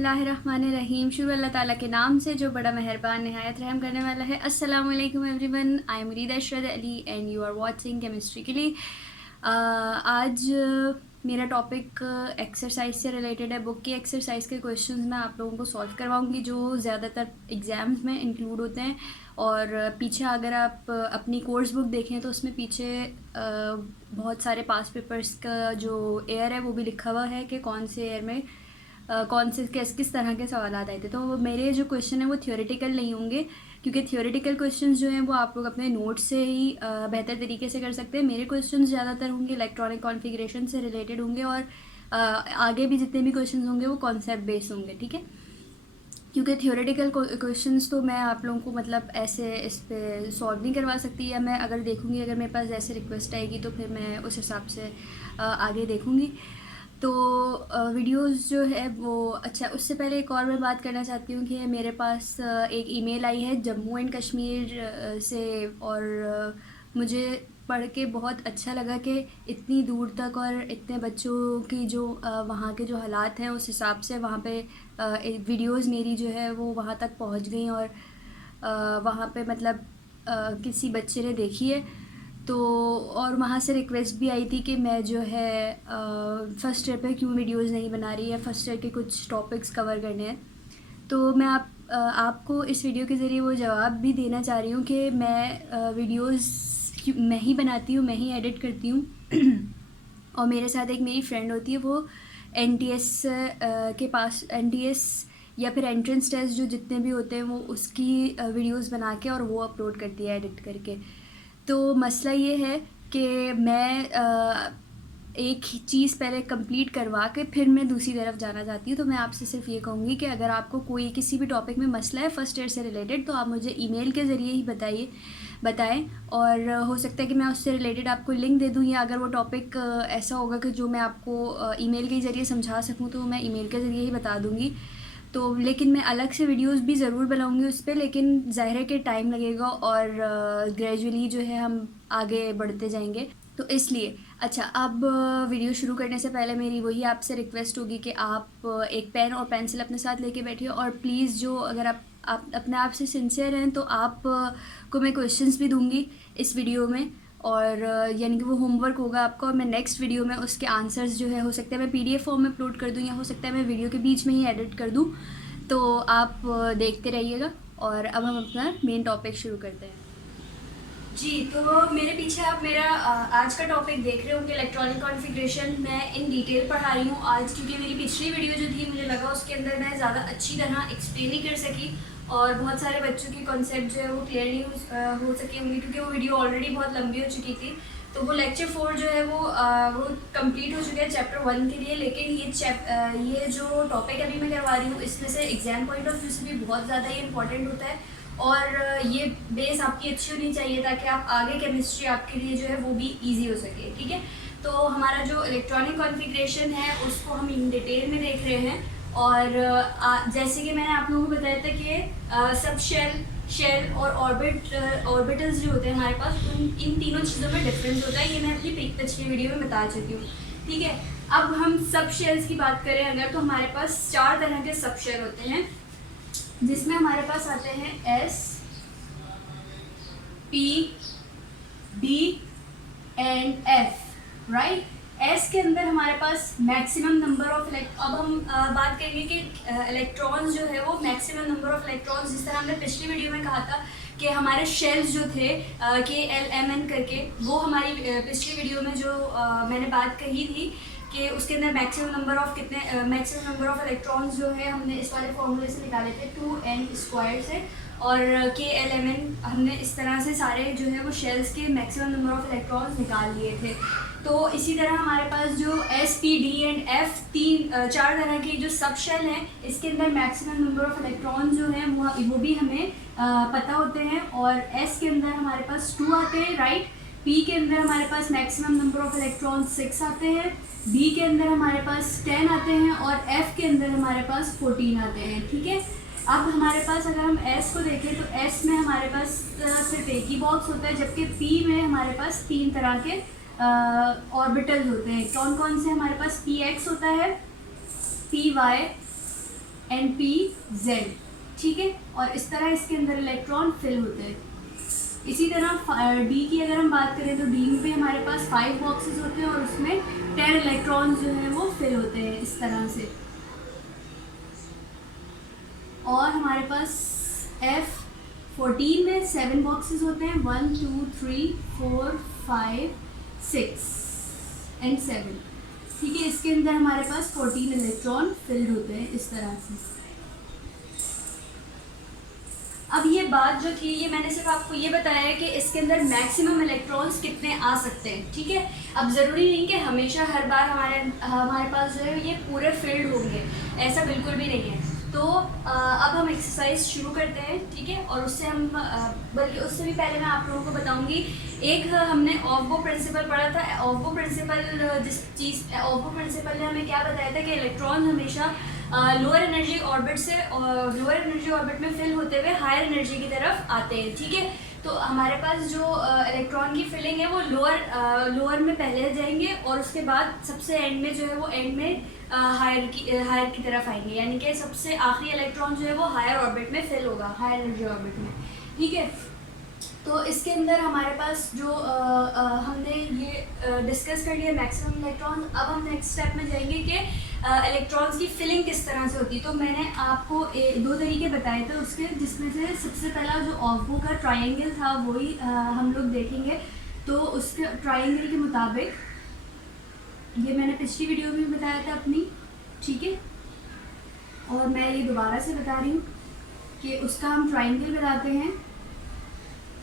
बिस्मिल्लाहिर्रहमानिर्रहीम। शुरू अल्लाह ताला के नाम से जो बड़ा मेहरबान नहायत रहम करने वाला है। अस्सलाम वालेकुम एवरीवन, आई एम रीदा अशरद Ali and you are watching chemistry के लिए। आज मेरा टॉपिक एक्सरसाइज से रिलेटेड है। बुक की एक्सरसाइज के क्वेश्चंस मैं आप लोगों को सॉल्व करवाऊंगी जो ज़्यादातर एग्ज़ाम्स में इंक्लूड होते हैं। और पीछे अगर आप अपनी कोर्स बुक देखें तो उसमें पीछे बहुत सारे पास पेपर्स का जो एयर है वो भी लिखा हुआ है कि कौन से एयर में कौन से किस तरह के सवाल आए थे। तो मेरे जो क्वेश्चन है वो थियोरेटिकल नहीं होंगे, क्योंकि थियोरेटिकल क्वेश्चंस जो हैं वो आप लोग अपने नोट्स से ही बेहतर तरीके से कर सकते हैं। मेरे क्वेश्चंस ज़्यादातर होंगे इलेक्ट्रॉनिक कॉन्फ़िगरेशन से रिलेटेड होंगे, और आगे भी जितने भी क्वेश्चंस होंगे वो कॉन्सेप्ट बेस्ड होंगे, ठीक है। क्योंकि थियोरेटिकल क्वेश्चंस तो मैं आप लोगों को मतलब ऐसे इस पे सॉल्व नहीं करवा सकती, या मैं अगर देखूँगी, अगर मेरे पास ऐसे रिक्वेस्ट आएगी तो फिर मैं उस हिसाब से आगे देखूँगी। तो वीडियोस जो है वो अच्छा, उससे पहले एक और मैं बात करना चाहती हूँ कि मेरे पास एक ईमेल आई है जम्मू एंड कश्मीर से, और मुझे पढ़ के बहुत अच्छा लगा कि इतनी दूर तक और इतने बच्चों की जो वहाँ के जो हालात हैं उस हिसाब से वहाँ पे वीडियोस मेरी जो है वो वहाँ तक पहुँच गई, और वहाँ पे मतलब किसी बच्चे ने देखी है। तो और वहाँ से रिक्वेस्ट भी आई थी कि मैं जो है फ़र्स्ट ईयर पे क्यों वीडियोस नहीं बना रही है, फ़र्स्ट ईयर के कुछ टॉपिक्स कवर करने हैं। तो मैं आपको इस वीडियो के ज़रिए वो जवाब भी देना चाह रही हूँ कि मैं वीडियोस मैं ही बनाती हूँ, मैं ही एडिट करती हूँ और मेरे साथ एक मेरी फ्रेंड होती है, वो NTS के पास NTS या फिर एंट्रेंस टेस्ट जो जितने भी होते हैं वो उसकी वीडियोस बना के और वो अपलोड करती है एडिट करके। तो मसला ये है कि मैं एक ही चीज़ पहले कंप्लीट करवा के फिर मैं दूसरी तरफ जाना चाहती हूँ। तो मैं आपसे सिर्फ ये कहूँगी कि अगर आपको कोई किसी भी टॉपिक में मसला है फ़र्स्ट ईयर से रिलेटेड, तो आप मुझे ईमेल के ज़रिए ही बताएं, और हो सकता है कि मैं उससे रिलेटेड आपको लिंक दे दूँ, या अगर वो टॉपिक ऐसा होगा कि जो मैं आपको ईमेल के ज़रिए समझा सकूँ तो मैं ईमेल के ज़रिए ही बता दूँगी। तो लेकिन मैं अलग से वीडियोस भी ज़रूर बनाऊंगी उस पर, लेकिन ज़ाहिर है कि टाइम लगेगा और ग्रेजुअली जो है हम आगे बढ़ते जाएंगे, तो इसलिए अच्छा, अब वीडियो शुरू करने से पहले मेरी वही आपसे रिक्वेस्ट होगी कि आप एक पेन और पेंसिल अपने साथ लेके बैठिए, और प्लीज़ जो अगर आप अपने आप से सिंसियर हैं तो आप को मैं क्वेश्चंस भी दूंगी इस वीडियो में, और यानी कि वो होमवर्क होगा आपका, और मैं नेक्स्ट वीडियो में उसके आंसर्स जो है हो सकता है मैं PDF फॉर्म में अपलोड कर दूँ, या हो सकता है मैं वीडियो के बीच में ही एडिट कर दूँ। तो आप देखते रहिएगा, और अब हम अपना मेन टॉपिक शुरू करते हैं। जी, तो मेरे पीछे आप मेरा आज का टॉपिक देख रहे होंगे इलेक्ट्रॉनिक कॉन्फ़िगरेशन। मैं इन डिटेल पढ़ा रही हूँ आज, क्योंकि मेरी पिछली वीडियो जो थी मुझे लगा उसके अंदर मैं ज़्यादा अच्छी तरह एक्सप्लेन नहीं कर सकी, और बहुत सारे बच्चों के कॉन्सेप्ट जो है वो क्लियर नहीं हो सके होंगे, क्योंकि वो वीडियो ऑलरेडी बहुत लंबी हो चुकी थी। तो वो लेक्चर 4 जो है वो कंप्लीट हो चुका है चैप्टर 1 के लिए, लेकिन ये जो टॉपिक अभी मैं करवा रही हूँ इसमें से एग्जाम पॉइंट ऑफ व्यू से भी बहुत ज़्यादा ही इंपॉर्टेंट होता है, और ये बेस आपकी अच्छी होनी चाहिए ताकि आप आगे केमिस्ट्री आपके लिए जो है वो भी ईजी हो सके, ठीक है। तो हमारा जो इलेक्ट्रॉनिक कॉन्फ़िगरेशन है उसको हम इन डिटेल में देख रहे हैं, और जैसे कि मैंने आप लोगों को बताया था कि सब शेल और ऑर्बिटल्स जो होते हैं हमारे पास, इन तीनों चीज़ों में डिफरेंस होता है। ये मैं अपनी पिछली वीडियो में बता चुकी हूँ, ठीक है। अब हम सब शेल्स की बात करें अगर, तो हमारे पास 4 तरह के सब शेल होते हैं, जिसमें हमारे पास आते हैं S, P, D and F, right. S के अंदर हमारे पास मैक्सिमम नंबर ऑफ अब हम बात करेंगे कि इलेक्ट्रॉन्स जो है वो मैक्सिमम नंबर ऑफ इलेक्ट्रॉन्स, जिस तरह हमने पिछली वीडियो में कहा था कि हमारे शेल्स जो थे KLMN करके, वो हमारी पिछली वीडियो में जो मैंने बात कही थी कि उसके अंदर मैक्सिमम नंबर ऑफ इलेक्ट्रॉन्स जो है हमने इस वाले फॉर्मूले से निकाले थे 2n² से, और KLMN हमने इस तरह से सारे जो है वो शेल्स के मैक्सिमम नंबर ऑफ इलेक्ट्रॉन्स निकाल लिए थे। तो इसी तरह हमारे पास जो S, P, D and F 4 तरह के जो सब शेल हैं, इसके अंदर मैक्सिमम नंबर ऑफ इलेक्ट्रॉन्स जो हैं वो भी हमें पता होते हैं, और S के अंदर हमारे पास 2 आते हैं, राइट। P के अंदर हमारे पास मैक्सिमम नंबर ऑफ इलेक्ट्रॉन्स 6 आते हैं, D के अंदर हमारे पास 10 आते हैं, और F के अंदर हमारे पास 14 आते हैं, ठीक है। अब हमारे पास अगर हम S को देखें तो S में हमारे पास सिर्फ एक ही बॉक्स होता है, जबकि P में हमारे पास 3 तरह के ऑर्बिटल्स होते हैं। कौन कौन से? हमारे पास PX होता है, PY, NPZ, ठीक है। और इस तरह इसके अंदर इलेक्ट्रॉन फिल होते हैं। इसी तरह डी की अगर हम बात करें तो डी में हमारे पास 5 बॉक्सेस होते हैं और उसमें 10 इलेक्ट्रॉन्स जो है वो फिल होते हैं इस तरह से। और हमारे पास F14 में 7 बॉक्सेस होते हैं, 1 2 3 4 5 6 एंड 7, ठीक है। इसके अंदर हमारे पास 14 इलेक्ट्रॉन फिल्ड होते हैं इस तरह से। अब ये बात जो थी ये मैंने सिर्फ आपको ये बताया है कि इसके अंदर मैक्सिमम इलेक्ट्रॉन्स कितने आ सकते हैं, ठीक है। अब ज़रूरी नहीं कि हमेशा हर बार हमारे पास जो है ये पूरे फील्ड होंगे, ऐसा बिल्कुल भी नहीं है। तो अब हम एक्सरसाइज शुरू करते हैं, ठीक है। और उससे हम बल्कि उससे भी पहले मैं आप लोगों को बताऊंगी, एक हमने ऑफबो प्रिंसिपल पढ़ा था। ऑफबो प्रिंसिपल ऑफबो प्रिंसिपल ने हमें क्या बताया था कि इलेक्ट्रॉन हमेशा लोअर एनर्जी ऑर्बिट से और लोअर एनर्जी ऑर्बिट में फिल होते हुए हायर एनर्जी की तरफ आते हैं, ठीक है। तो हमारे पास जो इलेक्ट्रॉन की फिलिंग है वो लोअर में पहले जाएंगे और उसके बाद सबसे एंड में जो है वो एंड में हायर की तरफ आएंगे, यानी कि सबसे आखिरी इलेक्ट्रॉन जो है वो हायर ऑर्बिट में फिल होगा, हायर एनर्जी ऑर्बिट में, ठीक है। तो इसके अंदर हमारे पास जो हमने ये डिस्कस कर लिया मैक्सिमम इलेक्ट्रॉन। अब हम नेक्स्ट स्टेप में जाएंगे कि इलेक्ट्रॉन्स की फिलिंग किस तरह से होती है। तो मैंने आपको 2 तरीके बताए थे उसके, जिसमें से सबसे पहला जो ऑफबो का ट्रायंगल था वही हम लोग देखेंगे। तो उसके ट्रायंगल के मुताबिक, ये मैंने पिछली वीडियो में भी बताया था अपनी, ठीक है। और मैं ये दोबारा से बता रही हूँ कि उसका हम ट्रायंगल बनाते हैं,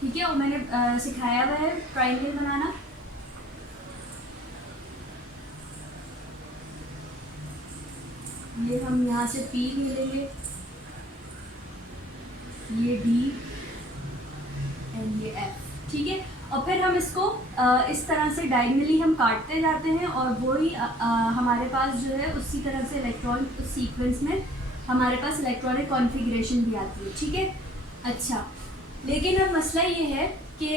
ठीक है। और मैंने सिखाया हुआ है ट्रायंगल बनाना। ये हम यहाँ से P ले लेंगे, ये D एंड ये F, ठीक है। और फिर हम इसको इस तरह से डायगनली हम काटते जाते हैं और वही हमारे पास जो है उसी तरह से इलेक्ट्रॉन उस सीक्वेंस में हमारे पास इलेक्ट्रॉनिक कॉन्फ़िगरेशन भी आती है, ठीक है। अच्छा, लेकिन अब मसला ये है कि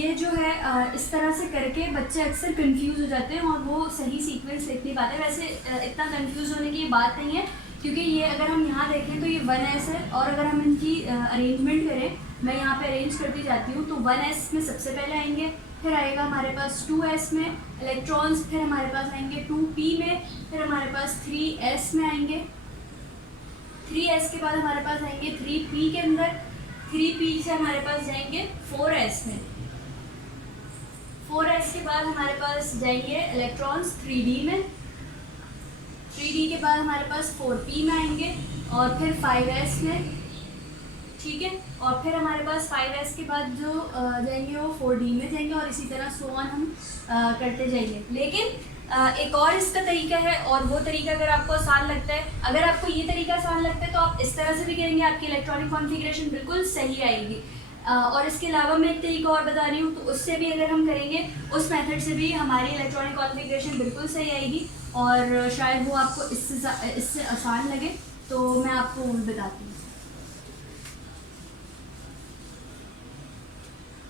ये जो है इस तरह से करके बच्चे अक्सर कंफ्यूज हो जाते हैं और वो सही सीक्वेंस लिख नहीं पाते। वैसे इतना कंफ्यूज होने की बात नहीं है, क्योंकि ये अगर हम यहाँ देखें तो ये 1s है और अगर हम इनकी अरेंजमेंट करें, मैं यहाँ पे अरेंज करती जाती हूँ, तो 1s में सबसे पहले आएंगे, फिर आएगा हमारे पास 2s में इलेक्ट्रॉन्स, फिर हमारे पास आएंगे 2p में, फिर हमारे पास 3s में आएंगे, 3s के बाद हमारे पास आएंगे 3p के अंदर, 3p से हमारे पास जाएंगे 4s में, 4s के बाद हमारे पास जाएंगे इलेक्ट्रॉन्स 3d में, 3d के बाद हमारे पास 4p में आएंगे और फिर 5s में, ठीक है। और फिर हमारे पास 5s के बाद जो जाएंगे वो 4d में जाएंगे और इसी तरह सो ऑन हम करते जाएंगे। लेकिन एक और इसका तरीका है, और वो तरीका अगर आपको आसान लगता है, अगर आपको ये तरीका आसान लगता है तो आप इस तरह से भी करेंगे, आपकी इलेक्ट्रॉनिक कॉन्फ़िगरेशन बिल्कुल सही आएगी। और इसके अलावा मैं एक तरीका और बता रही हूँ, तो उससे भी अगर हम करेंगे उस मेथड से भी हमारी इलेक्ट्रॉनिक कॉन्फ़िगरेशन बिल्कुल सही आएगी और शायद वो आपको इससे आसान लगे, तो मैं आपको वो बताती हूँ।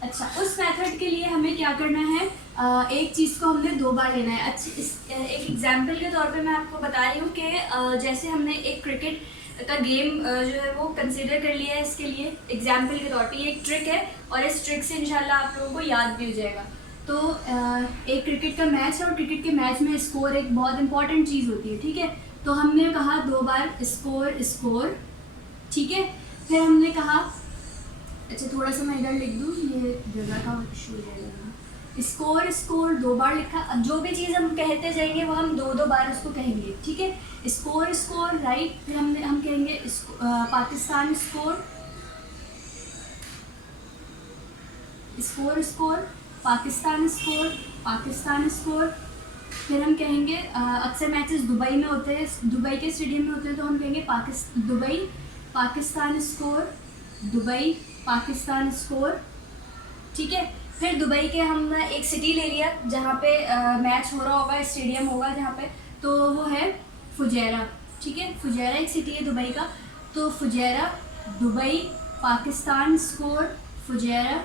अच्छा, उस मेथड के लिए हमें क्या करना है, एक चीज़ को हमने 2 बार लेना है। एक एग्जाम्पल के तौर पे मैं आपको बता रही हूँ कि जैसे हमने एक क्रिकेट का गेम जो है वो कंसीडर कर लिया है, इसके लिए एग्जाम्पल के तौर पे ये एक ट्रिक है और इस ट्रिक से इंशाल्लाह आप लोगों को याद भी हो जाएगा। तो एक क्रिकेट का मैच है और क्रिकेट के मैच में स्कोर एक बहुत इंपॉर्टेंट चीज़ होती है, ठीक है। तो हमने कहा 2 बार स्कोर, ठीक है। फिर हमने कहा, अच्छा थोड़ा सा मैं इधर लिख दूँ, ये जगह का इशू हो जाएगा। स्कोर 2 बार लिखा। अब जो भी चीज़ हम कहते जाएंगे वो हम 2 बार उसको कहेंगे, ठीक है। स्कोर राइट, फिर हम कहेंगे पाकिस्तान स्कोर, पाकिस्तान स्कोर। फिर हम कहेंगे अक्सर मैचेस दुबई में होते हैं, दुबई के स्टेडियम में होते हैं, तो हम कहेंगे दुबई पाकिस्तान स्कोर, ठीक है। फिर दुबई के हमने एक सिटी ले लिया जहाँ पे मैच हो रहा होगा, स्टेडियम होगा जहाँ पे, तो वो है फुजैरा, ठीक है। फुजैरा एक सिटी है दुबई का, तो Fujairah Dubai Pakistan score, Fujairah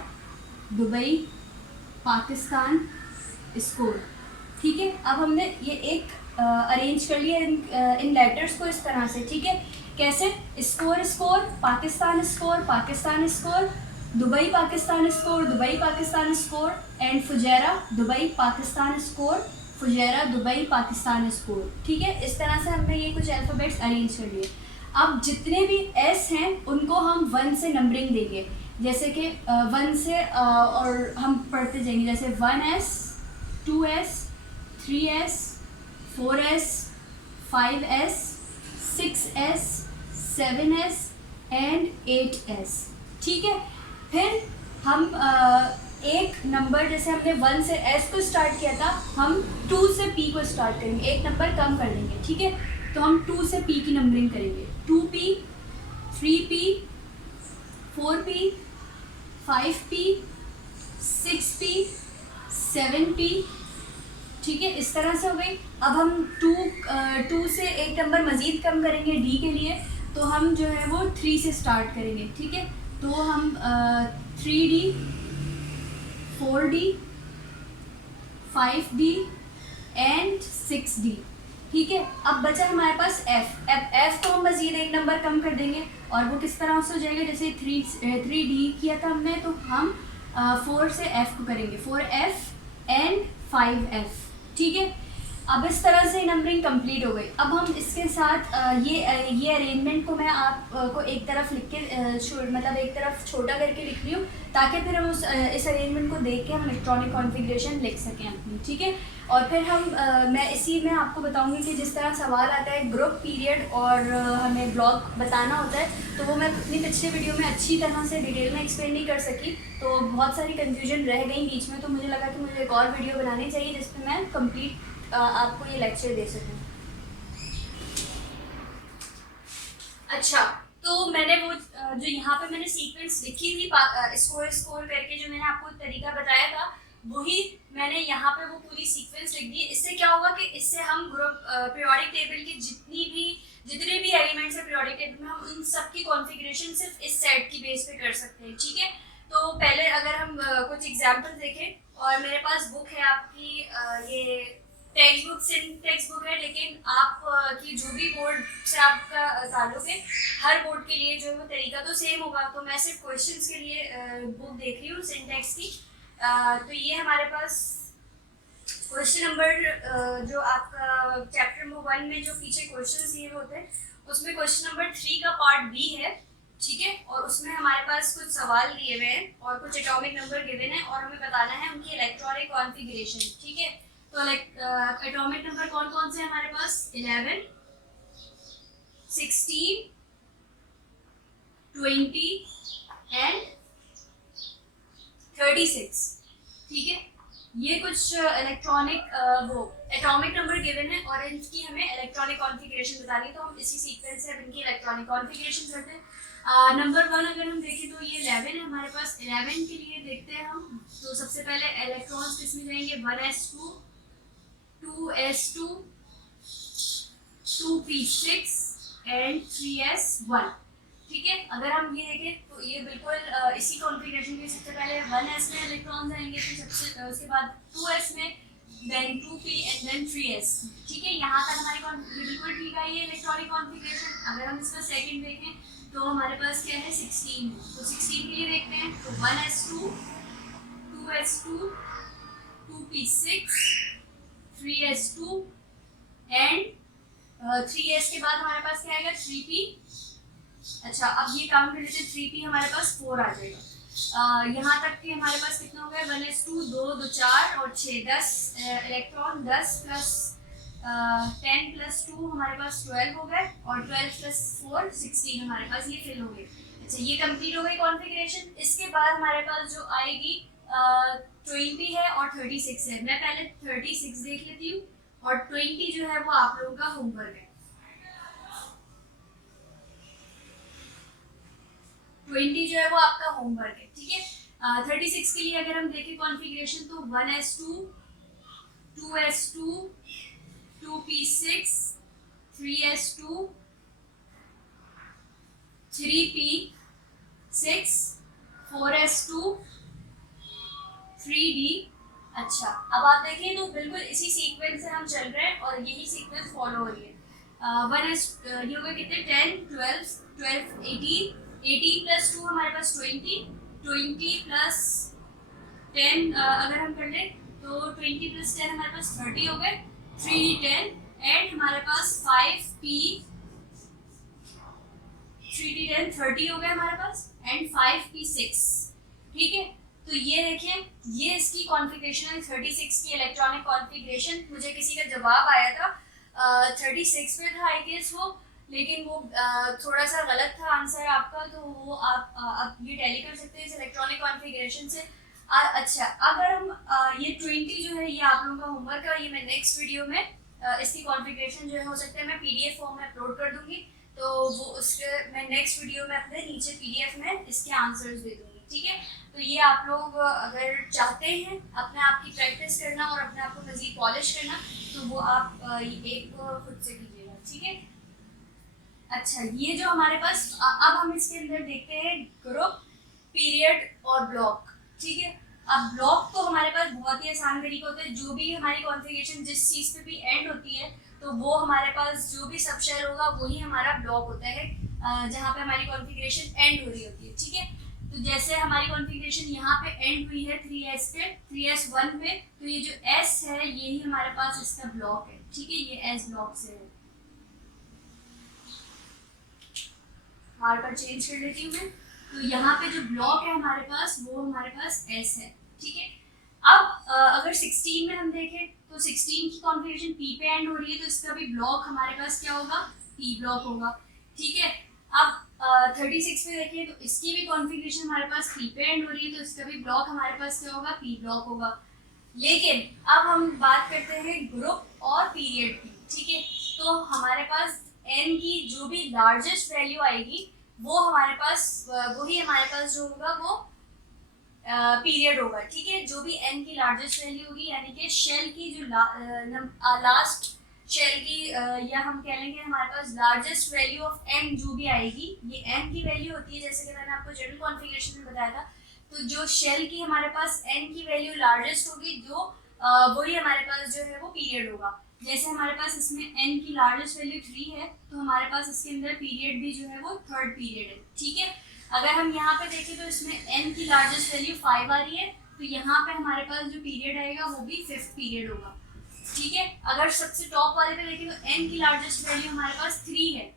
Dubai Pakistan score, ठीक है। अब हमने ये एक अरेंज कर लिया इन लेटर्स को इस तरह से, ठीक है। कैसे? Score score, Pakistan score, Pakistan score, Dubai Pakistan score, Dubai Pakistan score, and Fujairah Dubai Pakistan score, Fujairah Dubai Pakistan score. ठीक है, इस तरह से हमने ये कुछ अल्फ़ाबेट्स अरेंज कर लिए। अब जितने भी एस हैं उनको हम 1 से नंबरिंग देंगे, जैसे कि 1 से और हम पढ़ते जाएंगे, जैसे 1S, 2S, 3S, 4S, 5S, 6S, 7S and 8S। ठीक है, फिर हम एक नंबर, जैसे हमने 1 से S को स्टार्ट किया था, हम 2 से P को स्टार्ट करेंगे, एक नंबर कम कर देंगे। ठीक है, तो हम 2 से P की नंबरिंग करेंगे, 2P, 3P, 4P, 5P, 6P, 7P। ठीक है, इस तरह से हो गई। अब हम 2 से एक नंबर मज़ीद कम करेंगे D के लिए, तो हम जो है वो 3 से स्टार्ट करेंगे। ठीक है, तो हम 3D, 4D, 5D and 6D। ठीक है, अब बचा हमारे पास F को हम मज़ीद एक नंबर कम कर देंगे, और वो किस तरह से हो जाएगा, जैसे 3D किया था हमने, तो हम 4 से F को करेंगे, 4F एंड 5F। ठीक है, अब इस तरह से नंबरिंग कंप्लीट हो गई। अब हम इसके साथ ये अरेंजमेंट को मैं आपको एक तरफ लिख के मतलब एक तरफ छोटा करके लिख रही हूँ, ताकि फिर हम इस अरेंजमेंट को देख के हम इलेक्ट्रॉनिक कॉन्फ़िगरेशन लिख सकें अपनी। ठीक है, और फिर हम मैं इसी में आपको बताऊंगी कि जिस तरह सवाल आता है ग्रुप, पीरियड और हमें ब्लॉक बताना होता है, तो वो मैं अपनी पिछले वीडियो में अच्छी तरह से डिटेल में एक्सप्लेन नहीं कर सकी, तो बहुत सारी कन्फ्यूजन रह गई बीच में, तो मुझे लगा कि मुझे एक और वीडियो बनानी चाहिए जिसमें मैं कंप्लीट आपको ये लेक्चर दे सकूं। अच्छा, तो मैंने वो जो यहाँ पे मैंने सीक्वेंस लिखी थी स्कोर करके, जो मैंने आपको तरीका बताया था, वही मैंने यहाँ पे वो पूरी सीक्वेंस लिख दी। इससे क्या होगा कि इससे हम ग्रुप पीरियोडिक टेबल की जितने भी एलिमेंट्स है पीरियोडिक टेबल में, हम उन सब की कॉन्फ़िगरेशन सिर्फ इस सेट की बेस पे कर सकते हैं। ठीक है, तो पहले अगर हम कुछ एग्जाम्पल देखें, और मेरे पास बुक है आपकी ये टेक्स्ट बुक है, लेकिन आप की जो भी बोर्ड से आपका ताल्लुक है, हर बोर्ड के लिए जो है वो तरीका तो सेम होगा। तो मैं सिर्फ क्वेश्चंस के लिए बुक देख रही हूँ सिंटैक्स की। तो ये हमारे पास क्वेश्चन नंबर जो आपका चैप्टर नंबर 1 में जो पीछे क्वेश्चंस दिए हुए होते हैं, उसमें क्वेश्चन नंबर 3 का पार्ट बी है। ठीक है, और उसमें हमारे पास कुछ सवाल दिए हुए हैं और कुछ एटॉमिक नंबर गिवन है, और हमें बताना है उनकी इलेक्ट्रॉनिक कॉन्फ़िगरेशन। ठीक है, तो एटॉमिक नंबर कौन कौन से हमारे पास, 11, 16, 20 एंड 36। ठीक है, ये कुछ इलेक्ट्रॉनिक वो एटॉमिक नंबर गिवन है, और इनकी हमें इलेक्ट्रॉनिक कॉन्फ़िगरेशन बतानी है, तो हम इसी सीक्वेंस से इनकी इलेक्ट्रॉनिक कॉन्फ़िगरेशन करते हैं। नंबर 1 अगर हम देखें तो ये 11 है हमारे पास। 11 के लिए देखते हैं हम, तो सबसे पहले इलेक्ट्रॉन्स किसमें जाएंगे, 1s2, 2s2, 2p6 and 3s1। ठीक है, अगर हम ये देखें तो ये बिल्कुल इसी कॉन्फ़िगरेशन के सबसे पहले 1s में इलेक्ट्रॉन्स आएंगे, फिर उसके बाद 2s में, then 2p and then 3s। ठीक है, यहाँ तक हमारी बिल्कुल ठीक है ये इलेक्ट्रॉनिक कॉन्फ़िगरेशन। अगर हम इसका सेकंड देखें तो हमारे पास क्या है, 16 है। तो 16 के लिए देखते हैं, तो 1s2, 2s2, 2p6, 3s2 and 3s के बाद हमारे पास क्या आएगा, 3p। अच्छा, अब ये काउंट कर लेते हैं, 3p हमारे पास 4 आ जाएगा। यहाँ तक कि हमारे पास कितना हो गया, 1s2, 2 2 4 और 6 10 इलेक्ट्रॉन, 10 प्लस 10 प्लस 2 हमारे पास 12 हो गए, और 12 प्लस 4 16 हमारे पास ये फिल हो गए। अच्छा, ये कंप्लीट हो गई कॉन्फ़िगरेशन। इसके बाद हमारे पास जो आएगी 20 है और 36 है। मैं पहले 36 देख लेती हूँ, और 20 जो है वो आप लोगों का होमवर्क है। 20 जो है वो आपका होमवर्क है। ठीक है, 36 के लिए अगर हम देखें कॉन्फ़िगरेशन, तो 1s2, 2s2, 2p6, 3s2, 3p6, 4s2, 3d। अच्छा, अब आप देखिए तो बिल्कुल इसी सीक्वेंस से हम चल रहे हैं और यही सीक्वेंस फॉलो हो रही है। ये हो गए कितने 10 12 12 18 18 प्लस 2 हमारे पास 20 20 प्लस 10 अगर हम कर लें तो 20 प्लस 10 हमारे पास 30 हो गए 3 10 एंड हमारे पास 5p 3 10 30 हो गए हमारे पास एंड 5p 6 ठीक है। तो ये देखें ये इसकी कॉन्फ़िगरेशन है 36 की इलेक्ट्रॉनिक कॉन्फ़िगरेशन। मुझे किसी का जवाब आया था 36 पे था आई गेस वो, लेकिन वो थोड़ा सा गलत था आंसर आपका, तो वो आप ये टैली कर सकते हैं इस इलेक्ट्रॉनिक कॉन्फ़िगरेशन से। अच्छा अगर हम ये 20 जो है ये आप लोगों का होमवर्क है, ये मैं नेक्स्ट वीडियो में इसकी कॉन्फ़िगरेशन जो है हो सकता है मैं PDF फॉर्म में अपलोड कर दूंगी, तो वो उसके मैं नेक्स्ट वीडियो में अपने नीचे PDF में इसके आंसर्स दे दूंगी, ठीक है। तो ये आप लोग अगर चाहते हैं अपने आप की प्रैक्टिस करना और अपने आप को मज़ीद पॉलिश करना, तो वो आप एक खुद से कीजिएगा, ठीक है। अच्छा ये जो हमारे पास अब हम इसके अंदर देखते हैं ग्रुप, पीरियड और ब्लॉक, ठीक है। अब ब्लॉक तो हमारे पास बहुत ही आसान तरीका होता है, जो भी हमारी कॉन्फ़िगरेशन जिस चीज़ पे भी एंड होती है तो वो हमारे पास जो भी सब शेल होगा वही हमारा ब्लॉक होता है, जहाँ पे हमारी कॉन्फ़िगरेशन एंड हो रही होती है, ठीक है। तो जैसे हमारी कॉन्फ़िगरेशन यहाँ पे एंड हुई है 3s पे 3s1 पे, तो ये जो s है यही हमारे पास इसका ब्लॉक है, ठीक है। ये s ब्लॉक से है, मार्कर चेंज कर लेती हूँ मैं। तो यहाँ पे जो ब्लॉक है हमारे पास वो हमारे पास s है, ठीक है। अब अगर 16 में हम देखें तो 16 की कॉन्फ़िगरेशन p पे एंड हो रही है, तो इसका भी ब्लॉक हमारे पास क्या होगा, p ब्लॉक होगा, ठीक है। अब 36 पे देखिए तो इसकी भी कॉन्फ़िगरेशन हमारे पास p पे एंड हो रही है, तो इसका भी ब्लॉक हमारे पास क्या होगा, p ब्लॉक होगा। लेकिन अब हम बात करते हैं ग्रुप और पीरियड की, ठीक है। तो हमारे पास n की जो भी लार्जेस्ट वैल्यू आएगी वो हमारे पास वही हमारे पास जो होगा वो पीरियड होगा, ठीक है। जो भी n की लार्जेस्ट वैल्यू होगी यानी कि शेल की जो लास्ट शेल की या हम कह लेंगे हमारे पास लार्जेस्ट वैल्यू ऑफ n जो भी आएगी, ये n की वैल्यू होती है जैसे कि मैंने आपको जनरल कॉन्फ़िगरेशन में बताया था। तो जो शेल की हमारे पास n की वैल्यू लार्जेस्ट होगी जो वही हमारे पास जो है वो पीरियड होगा। जैसे हमारे पास इसमें n की लार्जेस्ट वैल्यू 3 है, तो हमारे पास इसके अंदर पीरियड भी जो है वो थर्ड पीरियड है, ठीक है। अगर हम यहाँ पे देखें तो इसमें n की लार्जेस्ट वैल्यू 5 आ रही है, तो यहाँ पे हमारे पास जो पीरियड आएगा वो भी 5th पीरियड होगा, ठीक है। अगर सबसे टॉप वाले पे देखें तो n की लार्जेस्ट वैल्यू हमारे पास 3 है,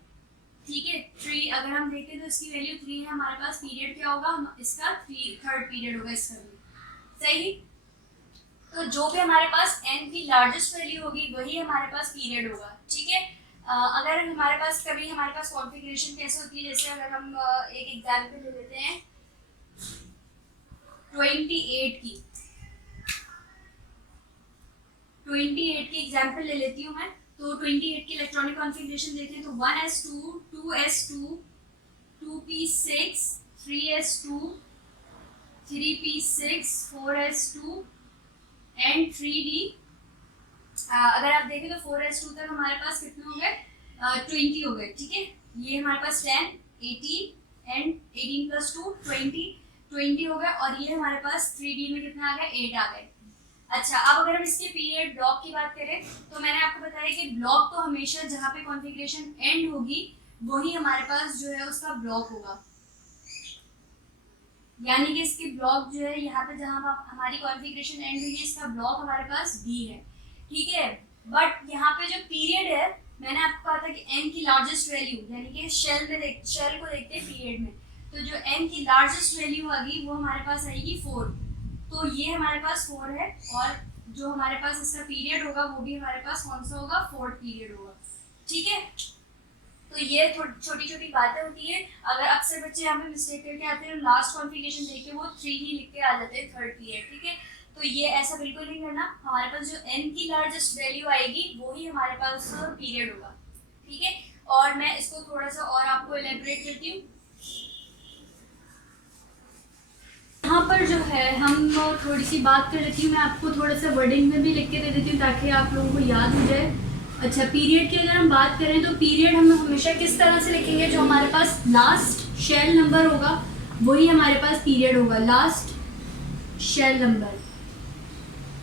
ठीक है। 3 अगर हम देखें तो इसकी वैल्यू 3 है, हमारे पास पीरियड क्या होगा, इसका थर्ड पीरियड होगा इसका भी, सही। तो जो भी हमारे पास n की लार्जेस्ट वैल्यू होगी वही हमारे पास पीरियड होगा, ठीक है। अगर हमारे पास कभी हमारे पास कॉन्फ़िगरेशन कैसे होती है, जैसे अगर हम एक एग्जाम्पल ले लेते हैं 28 की 28 की एग्जाम्पल ले लेती हूँ मैं। तो 28 की इलेक्ट्रॉनिक कॉन्फ़िगरेशन देते हैं तो 1s2 2s2 2p6 3s2 3p6 4s2 and 3d। अगर आप देखें तो 4s2 तक हमारे पास कितने हो गए 20 हो गए, ठीक है। ये हमारे पास 10 18 एंड 18 प्लस 2 20 हो गए, और ये हमारे पास 3d में कितने आ गए 8 आ गए। अच्छा अब अगर हम इसके पीरियड ब्लॉक की बात करें तो मैंने आपको बताया कि ब्लॉक तो हमेशा जहाँ पे कॉन्फ़िगरेशन एंड होगी वही हमारे पास जो है उसका ब्लॉक होगा, यानी कि इसके ब्लॉक जो है यहाँ पे जहाँ हमारी कॉन्फ़िगरेशन एंड हुई है इसका ब्लॉक हमारे पास B है, ठीक है। बट यहाँ पे जो पीरियड है मैंने आपको कहा था कि n की लार्जेस्ट वैल्यू यानी कि शेल को देखते हैं पीरियड में, तो जो n की लार्जेस्ट वैल्यू आएगी वो हमारे पास आएगी 4, तो ये हमारे पास 4 है, और जो हमारे पास इसका पीरियड होगा वो भी हमारे पास कौन सा होगा 4th पीरियड होगा, ठीक है। तो ये छोटी छोटी बातें होती है। अगर अक्सर बच्चे यहाँ पे मिस्टेक करके आते हैं लास्ट कॉन्फ़िगरेशन देख के वो 3 ही लिख के आ जाते हैं 3rd पीरियड, ठीक है। तो ये ऐसा बिल्कुल नहीं करना, हमारे पास जो n की लार्जेस्ट वैल्यू आएगी वो ही हमारे पास पीरियड होगा, ठीक है। और मैं इसको थोड़ा सा और आपको एलेबरेट करती हूँ। यहाँ पर जो है हम थोड़ी सी बात कर लेती हूँ, मैं आपको थोड़ा सा वर्डिंग में भी लिख के दे देती हूँ ताकि आप लोगों को याद हो जाए। अच्छा पीरियड की अगर हम बात करें तो पीरियड हम हमेशा किस तरह से लिखेंगे, जो हमारे पास लास्ट शेल नंबर होगा वही हमारे पास पीरियड होगा, लास्ट शेल नंबर,